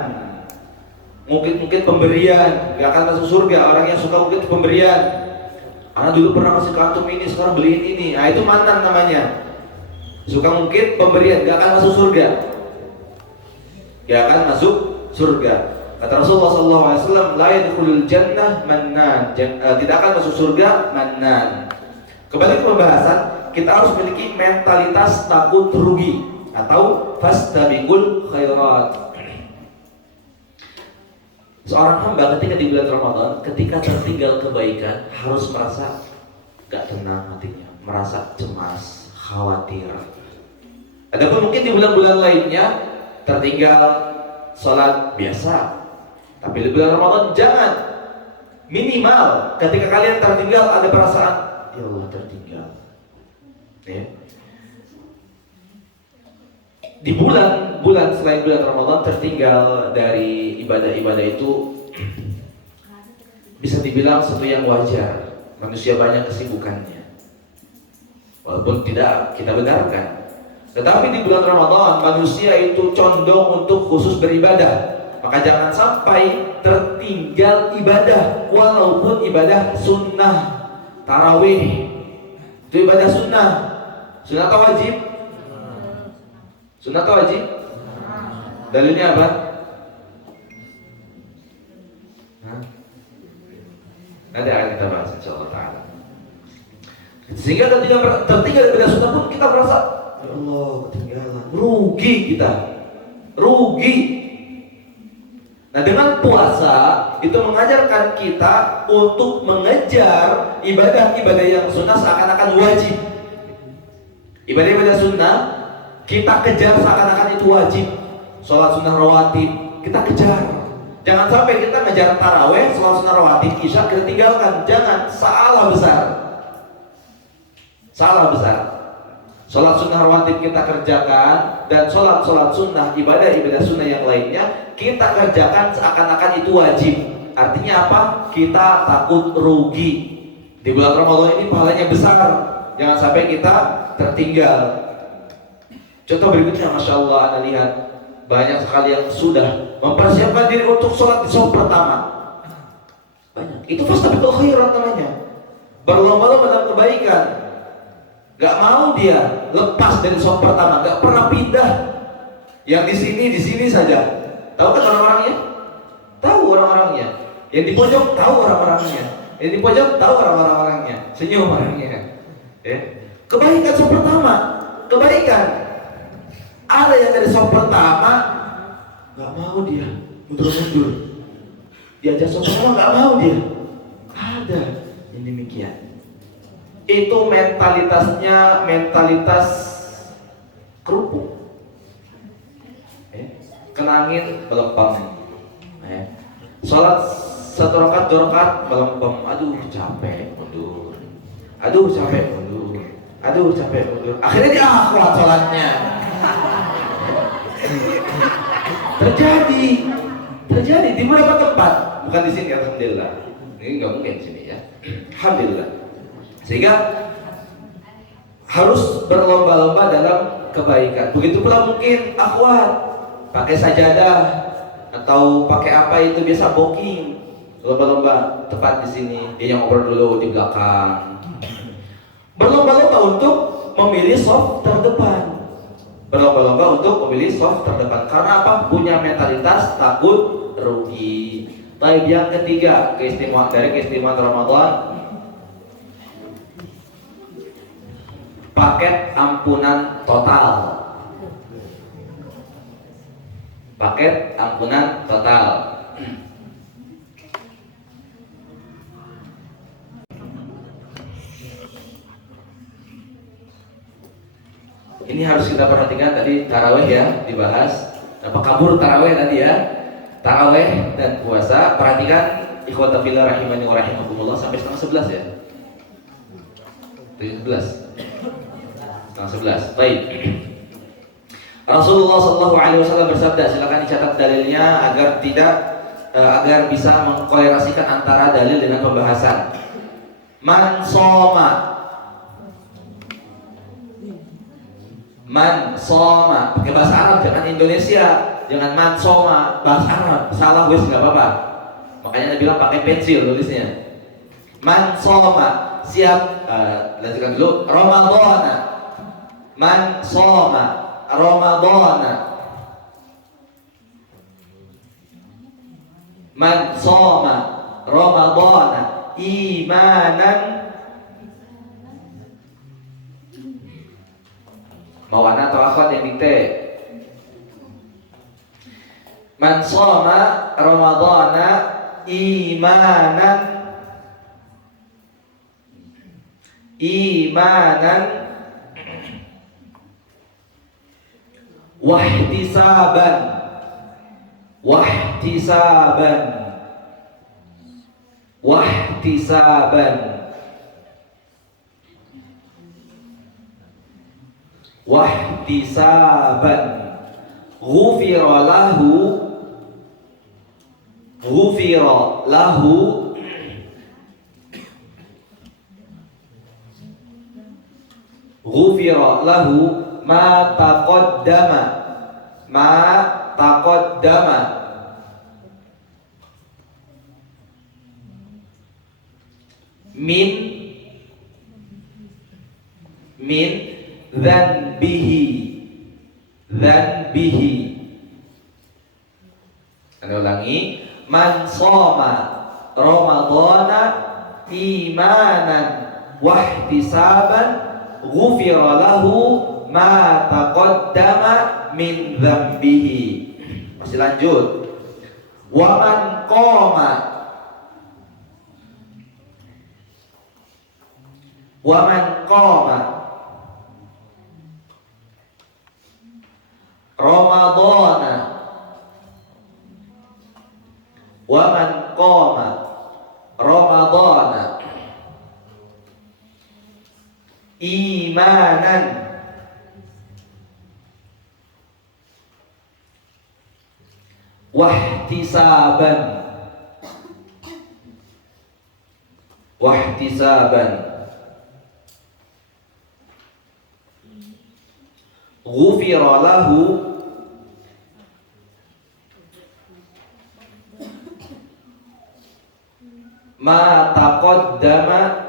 Mungkin pemberian, gak akan masuk surga orang yang suka mungkin pemberian. Anak dulu pernah kasih kartu ini, sekarang beliin ini. Nah itu mantan namanya. Suka mungkin pemberian, gak akan masuk surga. Gak akan masuk surga. Kata Rasulullah SAW, la yadkhulul jannah mannan. Tidak akan masuk surga mannan. Kembali ke pembahasan, kita harus memiliki mentalitas takut rugi atau fastabiqul khairat. Seorang hamba ketika di bulan Ramadan, ketika tertinggal kebaikan, harus merasa gak tenang hatinya, merasa cemas, khawatir. Adapun mungkin di bulan-bulan lainnya tertinggal sholat biasa, tapi di bulan Ramadan jangan. Minimal ketika kalian tertinggal ada perasaan, ya Allah tertinggal. Ya. Di bulan selain bulan Ramadan tertinggal dari ibadah-ibadah itu bisa dibilang sesuatu yang wajar. Manusia banyak kesibukannya, walaupun tidak kita benarkan. Tetapi di bulan Ramadan manusia itu condong untuk khusus beribadah. Maka jangan sampai tertinggal ibadah, walaupun ibadah sunnah. Tarawih itu ibadah sunnah. Sunnah atau wajib? Sunnah atau wajib? Dalilnya apa? Nanti akan kita bahas insyaallah ta'ala. Sehingga ketika tertinggal ibadah sunnah pun kita merasa, ya Allah ketinggalan, rugi kita, rugi. Nah dengan puasa itu mengajarkan kita untuk mengejar ibadah-ibadah yang sunnah seakan-akan wajib. Ibadah-ibadah sunnah kita kejar seakan-akan itu wajib. Sholat sunnah rawatib kita kejar. Jangan sampai kita ngejar taraweh, sholat sunnah rawatib, isya kita tinggalkan. Jangan, salah besar. Salah besar. Sholat sunnah rawatib kita kerjakan, dan sholat sunnah, ibadah sunnah yang lainnya kita kerjakan seakan-akan itu wajib. Artinya apa? Kita takut rugi. Di bulan Ramadan ini pahalanya besar. Jangan sampai kita tertinggal. Contoh berikutnya, Masya Allah, Anda lihat banyak sekali yang sudah mempersiapkan diri untuk sholat di shaf pertama. Banyak. Itu fastabiqul khairat namanya. Berlomba-lomba dalam kebaikan. Gak mau dia lepas dari shaf pertama, gak pernah pindah. Yang di sini saja. Tahu kan orang-orangnya? Tahu orang-orangnya. Yang di pojok tahu orang-orangnya. Yang di pojok tahu orang-orangnya. Senyum orangnya. Ya. Kebaikan shaf pertama, kebaikan. Ada yang dari shaf pertama gak mau dia mundur-mundur. Diajak shaf pertama gak mau dia. Ada yang demikian. Itu mentalitasnya mentalitas kerupuk. Kenangin melempem. Sholat satu rakaat, dua rakaat melempem. Aduh capek mundur. Aduh capek mundur. Aduh capek mundur. Akhirnya dia kuat sholatnya. Terjadi di beberapa tempat, bukan di sini alhamdulillah. Ini nggak mungkin di sini ya. Alhamdulillah. Sehingga harus berlomba-lomba dalam kebaikan. Begitu pula mungkin akhwat pakai sajadah atau pakai apa itu biasa booking, lomba-lomba tepat di sini. Dia yang ngobrol dulu di belakang. Berlomba-lomba untuk memilih shaf terdepan. Berlomba-lomba untuk memilih shaf terdepan. Karena apa? Punya mentalitas takut rugi. Baik, yang ketiga, keistimewaan Ramadan, paket ampunan total. Paket ampunan total. Ini harus kita perhatikan, tadi taraweh ya dibahas. Apa kabur taraweh tadi ya? Taraweh dan puasa. Perhatikan ikhwata fillah rahimani wa rahimakumullah sampai setengah 11 ya. 11. Setengah 11. Baik. Rasulullah SAW bersabda, silakan dicatat dalilnya agar bisa mengkolerasikan antara dalil dengan pembahasan. Man Man soma, pakai bahasa Arab, jangan Indonesia, jangan man soma, bahasa Arab, salah wes nggak apa-apa. Makanya dia bilang pakai pensil tulisnya. Man soma, siap. Lanjutkan dulu. Ramadhana, man soma, Ramadhana, man soma, Ramadhana, imanan. Mau anak atau akhwat yang dikte? Man shoma Ramadhana imanan wahtisaban ghufira lahu ma taqaddama min dzanbihi. Saya ulangi. Man shoma Ramadhana imanan wahtisaban ghufira lahu ma taqaddama min dzambihi. Masih lanjut. Wa man qama Ramadhana imanan wahtisaban ghufira lahu ma taqaddama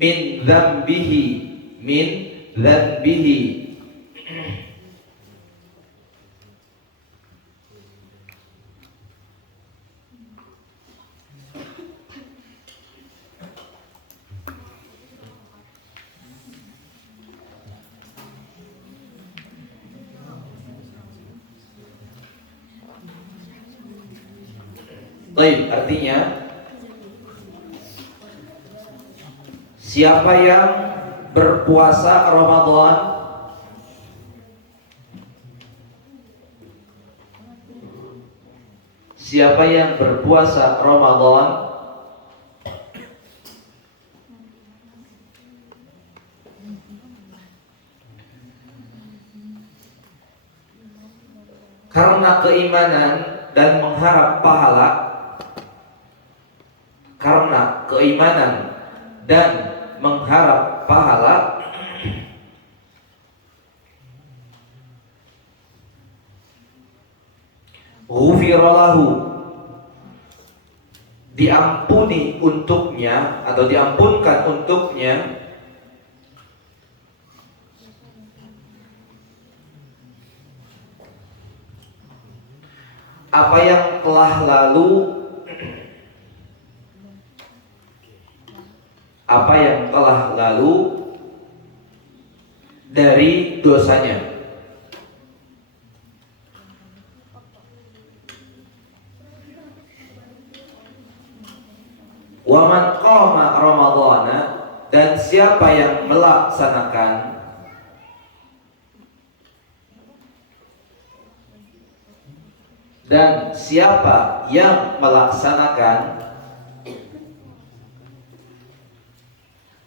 min dzambihi. Baik, artinya siapa yang berpuasa Ramadan karena keimanan dan mengharap pahala, ghufira lahu, diampuni untuknya atau diampunkan untuknya apa yang telah lalu dari dosanya. Wa man qama Ramadhana, dan siapa yang melaksanakan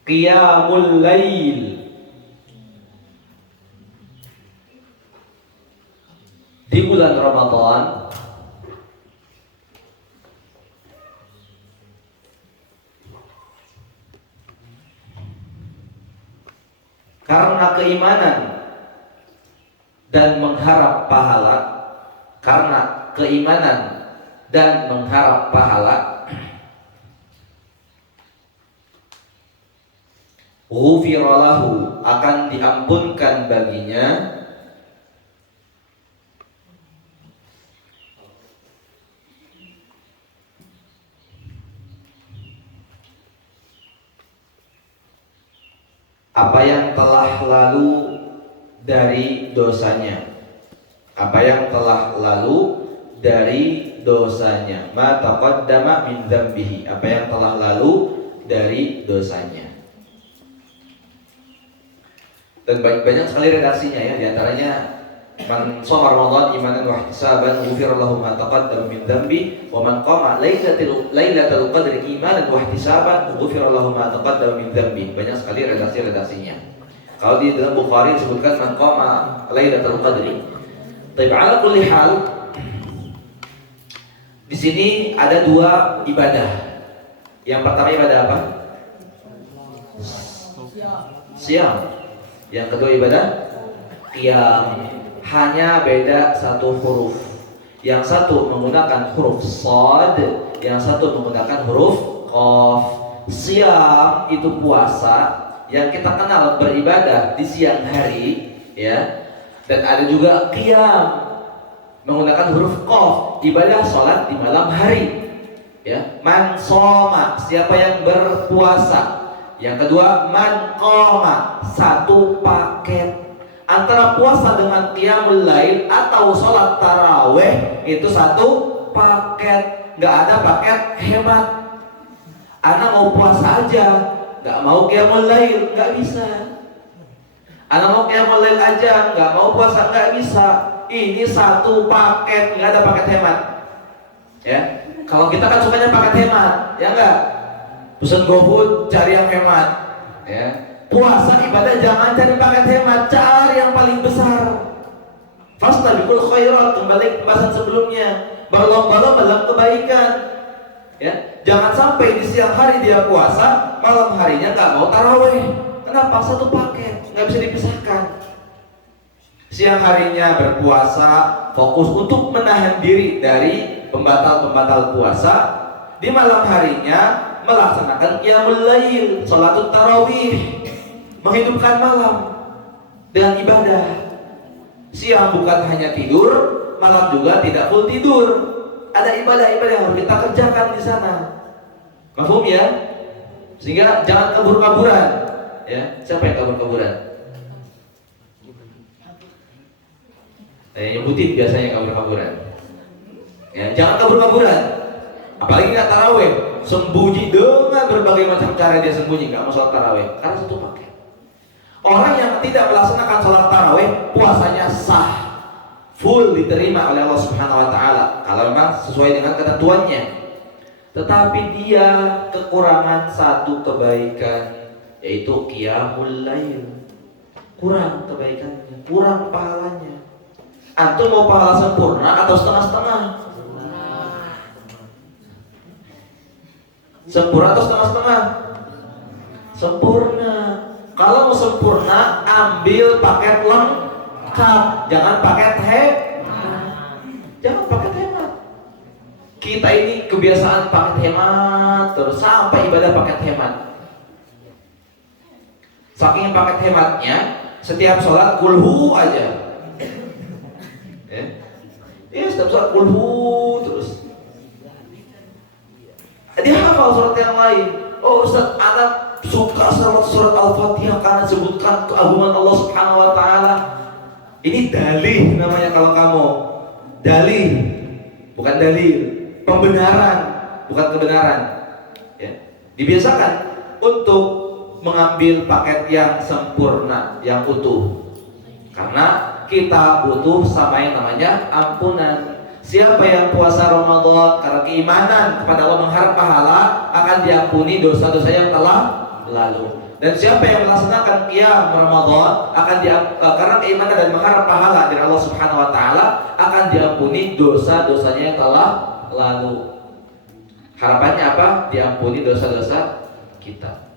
qiyamul lail, di bulan Ramadan, karena keimanan dan mengharap pahala, karena keimanan dan mengharap pahala, ghufira lahu, akan diampunkan baginya apa yang telah lalu dari dosanya. Apa yang telah lalu dari dosanya. Ma taqaddama min dzambihi, apa yang telah lalu dari dosanya. Dan banyak sekali redaksinya ya, diantaranya man shoma Ramadan imanan wa ihtisaban ghufira lahu ma taqaddama min dzambi wa man qama lailatul qadri imanan wa ihtisaban ghufira lahu ma taqaddama min dzambi. Banyak sekali redaksinya. Kalau di dalam Bukhari disebutkan man qama lailatul qadri. Tapi ala kulli hal, di sini ada dua ibadah. Yang pertama ibadah apa? Siam. Yang kedua ibadah qiyam. Hanya beda satu huruf. Yang satu menggunakan huruf shad, yang satu menggunakan huruf qaf. Siam itu puasa yang kita kenal beribadah di siang hari, ya. Dan ada juga qiyam menggunakan huruf qaf, ibadah sholat di malam hari, ya. Man shoma, siapa yang berpuasa. Yang kedua man qama, satu paket. Antara puasa dengan qiyamul lail atau sholat taraweh itu satu paket. Nggak ada paket hemat. Anak mau puasa aja, nggak mau qiyamul lail, nggak bisa. Anak mau qiyamul lail aja, nggak mau puasa, nggak bisa. Ini satu paket, nggak ada paket hemat. Ya, kalau kita kan sukanya paket hemat, ya nggak? Pesan GoFood, cari yang hemat. Ya, puasa ibadah jangan cari paket hemat, cari yang paling besar. Fastabiqul khairat, kembali ke pembahasan sebelumnya, berlomba-lomba dalam kebaikan. Ya, jangan sampai di siang hari dia puasa, malam harinya nggak mau taraweh. Kenapa? Satu paket, nggak bisa dipisahkan. Siang harinya berpuasa, fokus untuk menahan diri dari pembatal-pembatal puasa. Di malam harinya melaksanakan qiyamul lail, salatut tarawih, menghidupkan malam dengan ibadah. Siang bukan hanya tidur, malam juga tidak full tidur. Ada ibadah-ibadah yang harus kita kerjakan di sana. Mafhum ya? Sehingga jangan kabur-kaburan. Ya, siapa yang kabur-kaburan? Nyebutin biasanya kabur-kaburan. Ya, jangan kabur-kaburan. Apalagi nggak taraweh, sembunyi dengan berbagai macam cara dia sembunyi, nggak mau sholat taraweh karena satu paket. Orang yang tidak melaksanakan sholat taraweh, puasanya sah, full diterima oleh Allah Subhanahu Wa Taala kalau memang sesuai dengan ketentuannya. Tetapi dia kekurangan satu kebaikan, yaitu qiyamul lail. Kurang kebaikannya, kurang pahalanya. Antum mau pahala sempurna atau setengah-setengah? Sempurna atau setengah-setengah? Sempurna. Kalau mau sempurna, ambil paket lengkap, jangan paket hemat. Jangan paket hemat. Kita ini kebiasaan paket hemat terus sampai ibadah paket hemat. Saking paket hematnya, setiap sholat kulhu aja. Ya, setiap sholat kulhu terus. Dia hafal surat yang lain. Oh Ustaz, anak suka sama surat Al-Fatihah karena sebutkan keagungan Allah Subhanahu Wa Taala. Ini dalih namanya kalau kamu. Dalih, bukan dalil. Pembenaran, bukan kebenaran. Ya. Dibiasakan untuk mengambil paket yang sempurna, yang utuh. Karena kita butuh sama yang namanya ampunan. Siapa yang puasa Ramadan karena keimanan kepada Allah, mengharap pahala, akan diampuni dosa-dosa yang telah lalu. Dan siapa yang melaksanakan qiyam Ramadan akan karena keimanan dan mengharap pahala dari Allah Subhanahu Wa Taala, akan diampuni dosa-dosanya yang telah lalu. Harapannya apa? Diampuni dosa-dosa kita.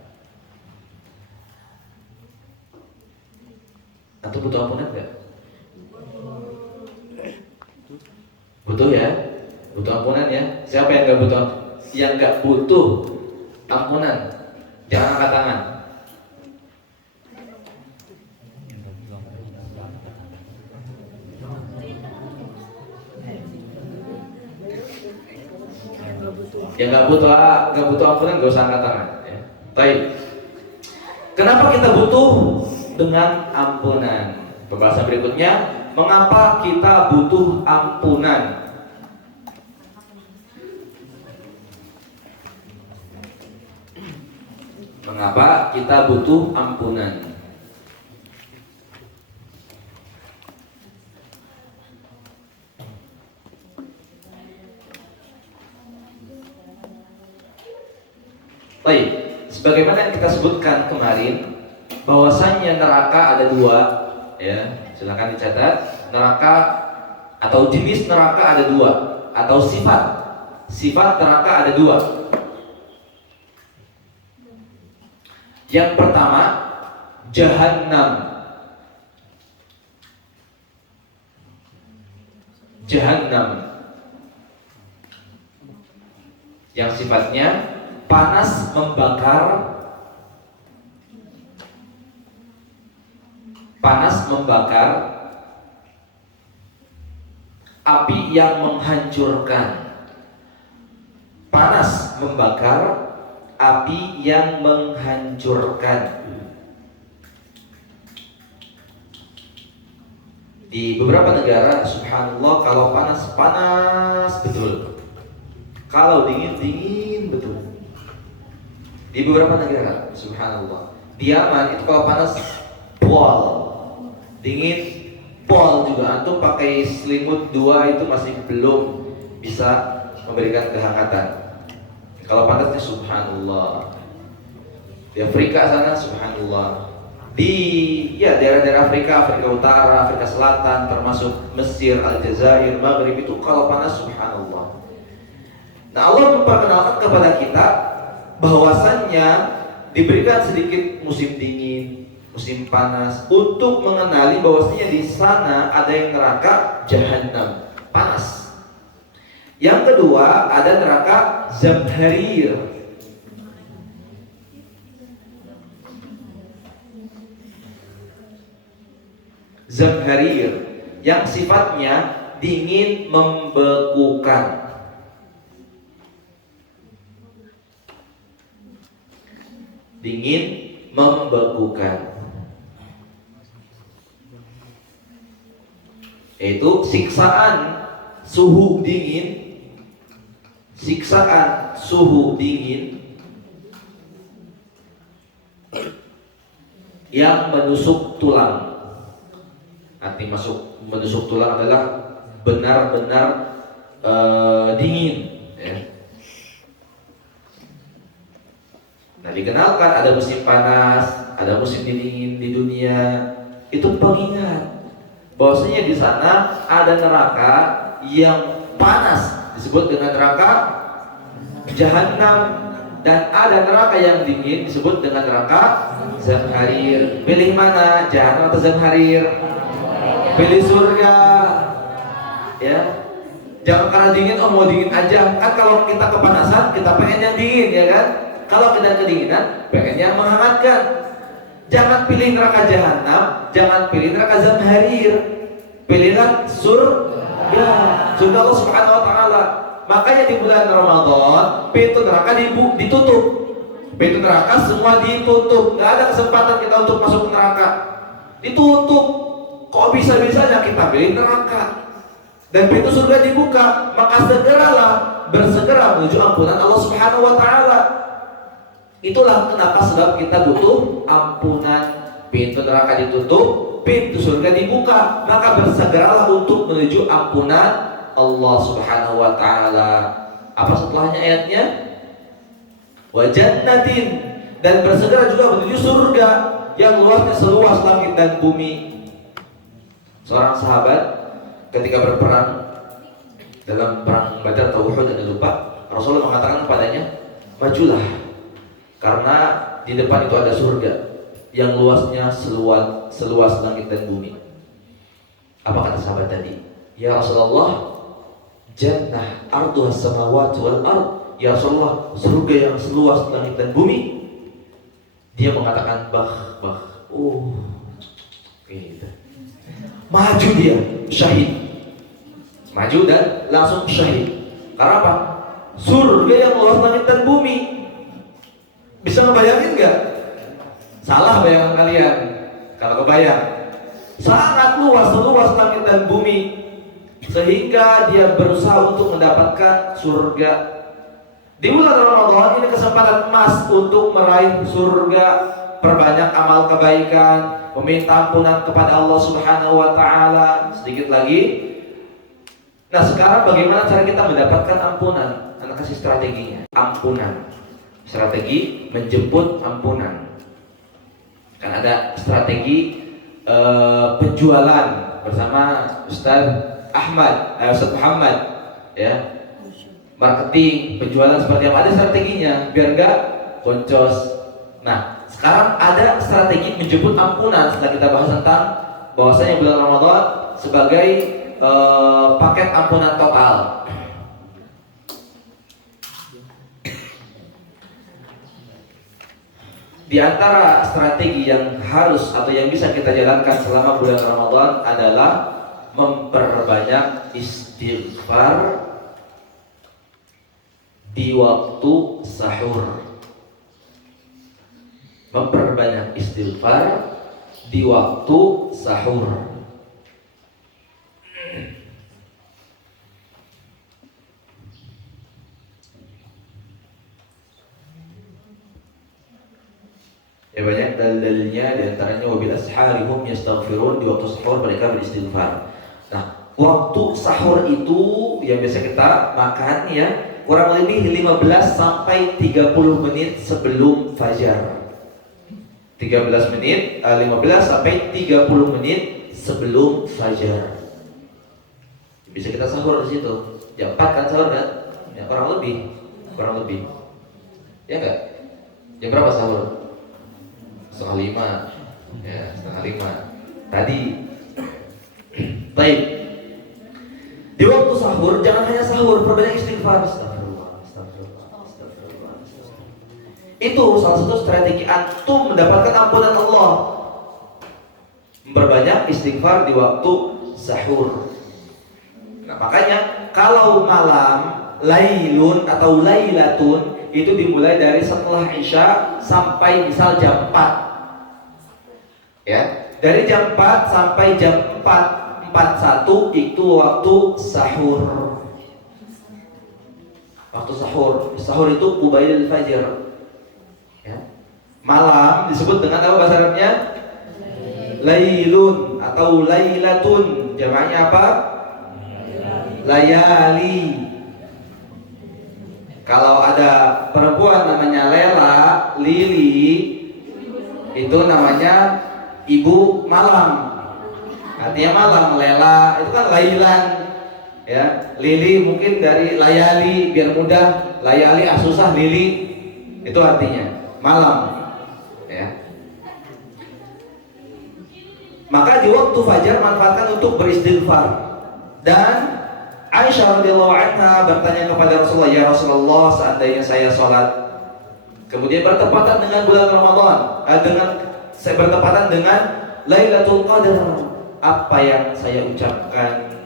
Atau butuh ampunan enggak? Butuh ya? Butuh ampunan ya? Siapa yang enggak butuh? Yang enggak butuh ampunan, jangan angkat tangan. Yang nggak butuh ampunan nggak usah angkat tangan. Ya. Baik. Kenapa kita butuh dengan ampunan? Pembahasan berikutnya, mengapa kita butuh ampunan? Mengapa kita butuh ampunan? Baik, sebagaimana yang kita sebutkan kemarin, bahwasannya neraka ada dua, ya, silakan dicatat. Neraka atau jenis neraka ada dua, atau sifat neraka ada dua. Yang pertama, Jahannam. Yang sifatnya panas membakar, api yang menghancurkan. Panas membakar, api yang menghancurkan. Di beberapa negara, subhanallah, kalau panas betul, kalau dingin betul. Di beberapa negara, subhanallah. Di Yaman itu kalau panas pol, dingin pol juga. Antum pakai selimut 2 itu masih belum bisa memberikan kehangatan. Kalau panasnya subhanallah. Di Afrika sana subhanallah. Di daerah-daerah Afrika Utara, Afrika Selatan, termasuk Mesir, Aljazair, Maghrib, itu kalau panas subhanallah. Nah, Allah memperkenalkan kepada kita bahwasannya diberikan sedikit musim dingin, musim panas, untuk mengenali bahwasanya di sana ada yang neraka Jahannam, panas. Yang kedua, ada neraka Zamharir. Zamharir yang sifatnya dingin membekukan. Yaitu siksaan suhu dingin yang menusuk tulang. Arti menusuk tulang adalah benar-benar dingin, ya. Nah, dikenalkan ada musim panas, ada musim dingin di dunia. Itu pengingat bahwasanya di sana ada neraka yang panas, disebut dengan neraka Jahannam, dan ada neraka yang dingin disebut dengan neraka Zamharir. Pilih mana, Jahannam atau Zamharir? Pilih surga, ya. Jangan karena dingin, mau dingin aja. Kan kalau kita kepanasan, kita pengen yang dingin, ya kan? Kalau kita kedinginan, pengen yang menghangatkan. Jangan pilih neraka Jahannam, jangan pilih neraka Zamharir. Pilihlah surga, surga Allah Subhanahu wa taala. Makanya di bulan Ramadan, pintu neraka ditutup. Pintu neraka semua ditutup. Gak ada kesempatan kita untuk masuk ke neraka. Ditutup. Kok bisa-bisanya kita pilih neraka dan pintu surga dibuka? Maka bersegera menuju ampunan Allah Subhanahu wa taala. Itulah kenapa sebab kita butuh ampunan. Pintu neraka ditutup, pintu surga dibuka, maka bersegeralah untuk menuju ampunan Allah Subhanahu wa taala. Apa setelahnya ayatnya? Wa jannatin, dan bersegera juga menuju surga yang luasnya seluas langit dan bumi. Seorang sahabat ketika berperang dalam perang Badar atau Uhud, dan lupa, Rasulullah mengatakan kepadanya, majulah, karena di depan itu ada surga yang luasnya seluas langit dan bumi. Apa kata sahabat tadi? Ya Rasulullah, jannah arduha samawati wal ard. Ya Rasulullah, surga yang seluas langit dan bumi. Dia mengatakan bah. Oh, gitu. Maju dia, syahid. Maju dan langsung syahid. Karena apa? Surga yang luas langit dan bumi. Bisa ngebayangin nggak? Salah bayangan kalian kalau kebayang. Sangat luas, seluas langit dan bumi, sehingga dia berusaha untuk mendapatkan surga. Di bulan Ramadan ini kesempatan emas untuk meraih surga. Perbanyak amal kebaikan, meminta ampunan kepada Allah Subhanahu wa taala. Sedikit lagi. Nah, sekarang bagaimana cara kita mendapatkan ampunan? Anak kasih strateginya. Ampunan. Strategi menjemput ampunan. Kan ada strategi penjualan bersama Ustaz Muhammad, ya. Marketing, penjualan seperti apa, ada strateginya biar enggak boncos. Nah, sekarang ada strategi menjemput ampunan setelah kita bahas tentang bahwasanya bulan Ramadan sebagai paket ampunan total. Di antara strategi yang harus atau yang bisa kita jalankan selama bulan Ramadan adalah memperbanyak istighfar di waktu sahur. Memperbanyak istighfar di waktu sahur. Ya, banyak dalil-dalilnya, diantaranya wabil ashari hum yastaghfirun, di waktu sahur mereka beristighfar. Nah, waktu sahur itu yang biasa kita makan ya kurang lebih 15 sampai 30 menit sebelum fajar. 15 sampai 30 menit sebelum fajar. Bisa kita sahur di situ. Jam 4 kan sahur kan? Ya, kurang lebih. Ya enggak? Jam berapa sahur? 4:30. Ya, 4:30. Tadi. Baik. Di waktu sahur jangan hanya sahur, perbanyak istighfar. Astagfirullah. Itu salah satu strategi antum mendapatkan ampunan Allah. Memperbanyak istighfar di waktu sahur. Nah, makanya kalau malam lailun atau lailatun itu dimulai dari setelah Isya sampai misal jam 4. Ya, dari jam 4 sampai jam 4:41 itu waktu sahur. Waktu sahur. Sahur itu qubailal fajr. Ya. Malam disebut dengan apa bahasa Arabnya? Lailun atau lailatun. Jamaknya apa? Layali. Kalau ada perempuan namanya Lela, Lili, itu namanya ibu malam. Artinya malam. Lela itu kan lailan, ya. Lili mungkin dari layali, biar mudah. Layali susah, lili itu artinya malam, ya. Maka di waktu fajar manfaatkan untuk beristighfar. Dan Aisyah radhiyallahu anha bertanya kepada Rasulullah, "Ya Rasulullah, seandainya saya sholat kemudian bertepatan dengan bulan Ramadan, bertepatan dengan Lailatul Qadar, apa yang saya ucapkan?"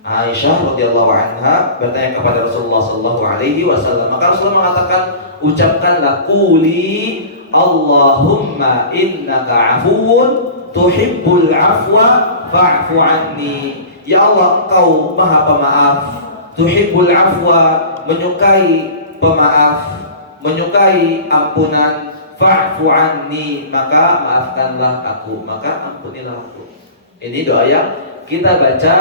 Aisyah radhiyallahu anha bertanya kepada Rasulullah sallallahu alaihi wasallam. Maka Rasulullah mengatakan, ucapkanlah quli Allahumma innaka afuwun tuhibbul afwa fa'fu anni. Ya Allah, Engkau Maha Pemaaf, tuhibbul afwa, menyukai pemaaf, menyukai ampunan, fa'fu anni, maka maafkanlah aku, maka ampunilah aku. Ini doa yang kita baca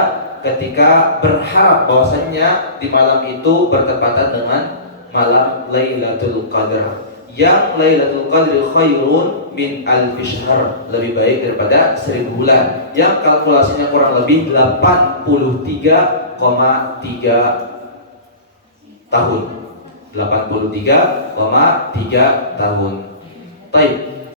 ketika berharap bahwasanya di malam itu bertepatan dengan malam Lailatul Qadar. Yang Lailatul Qadar khairun min alfi syahr, lebih baik daripada 1000 bulan. Yang kalkulasinya kurang lebih 83,3 tahun. 83,3 tahun. Baik.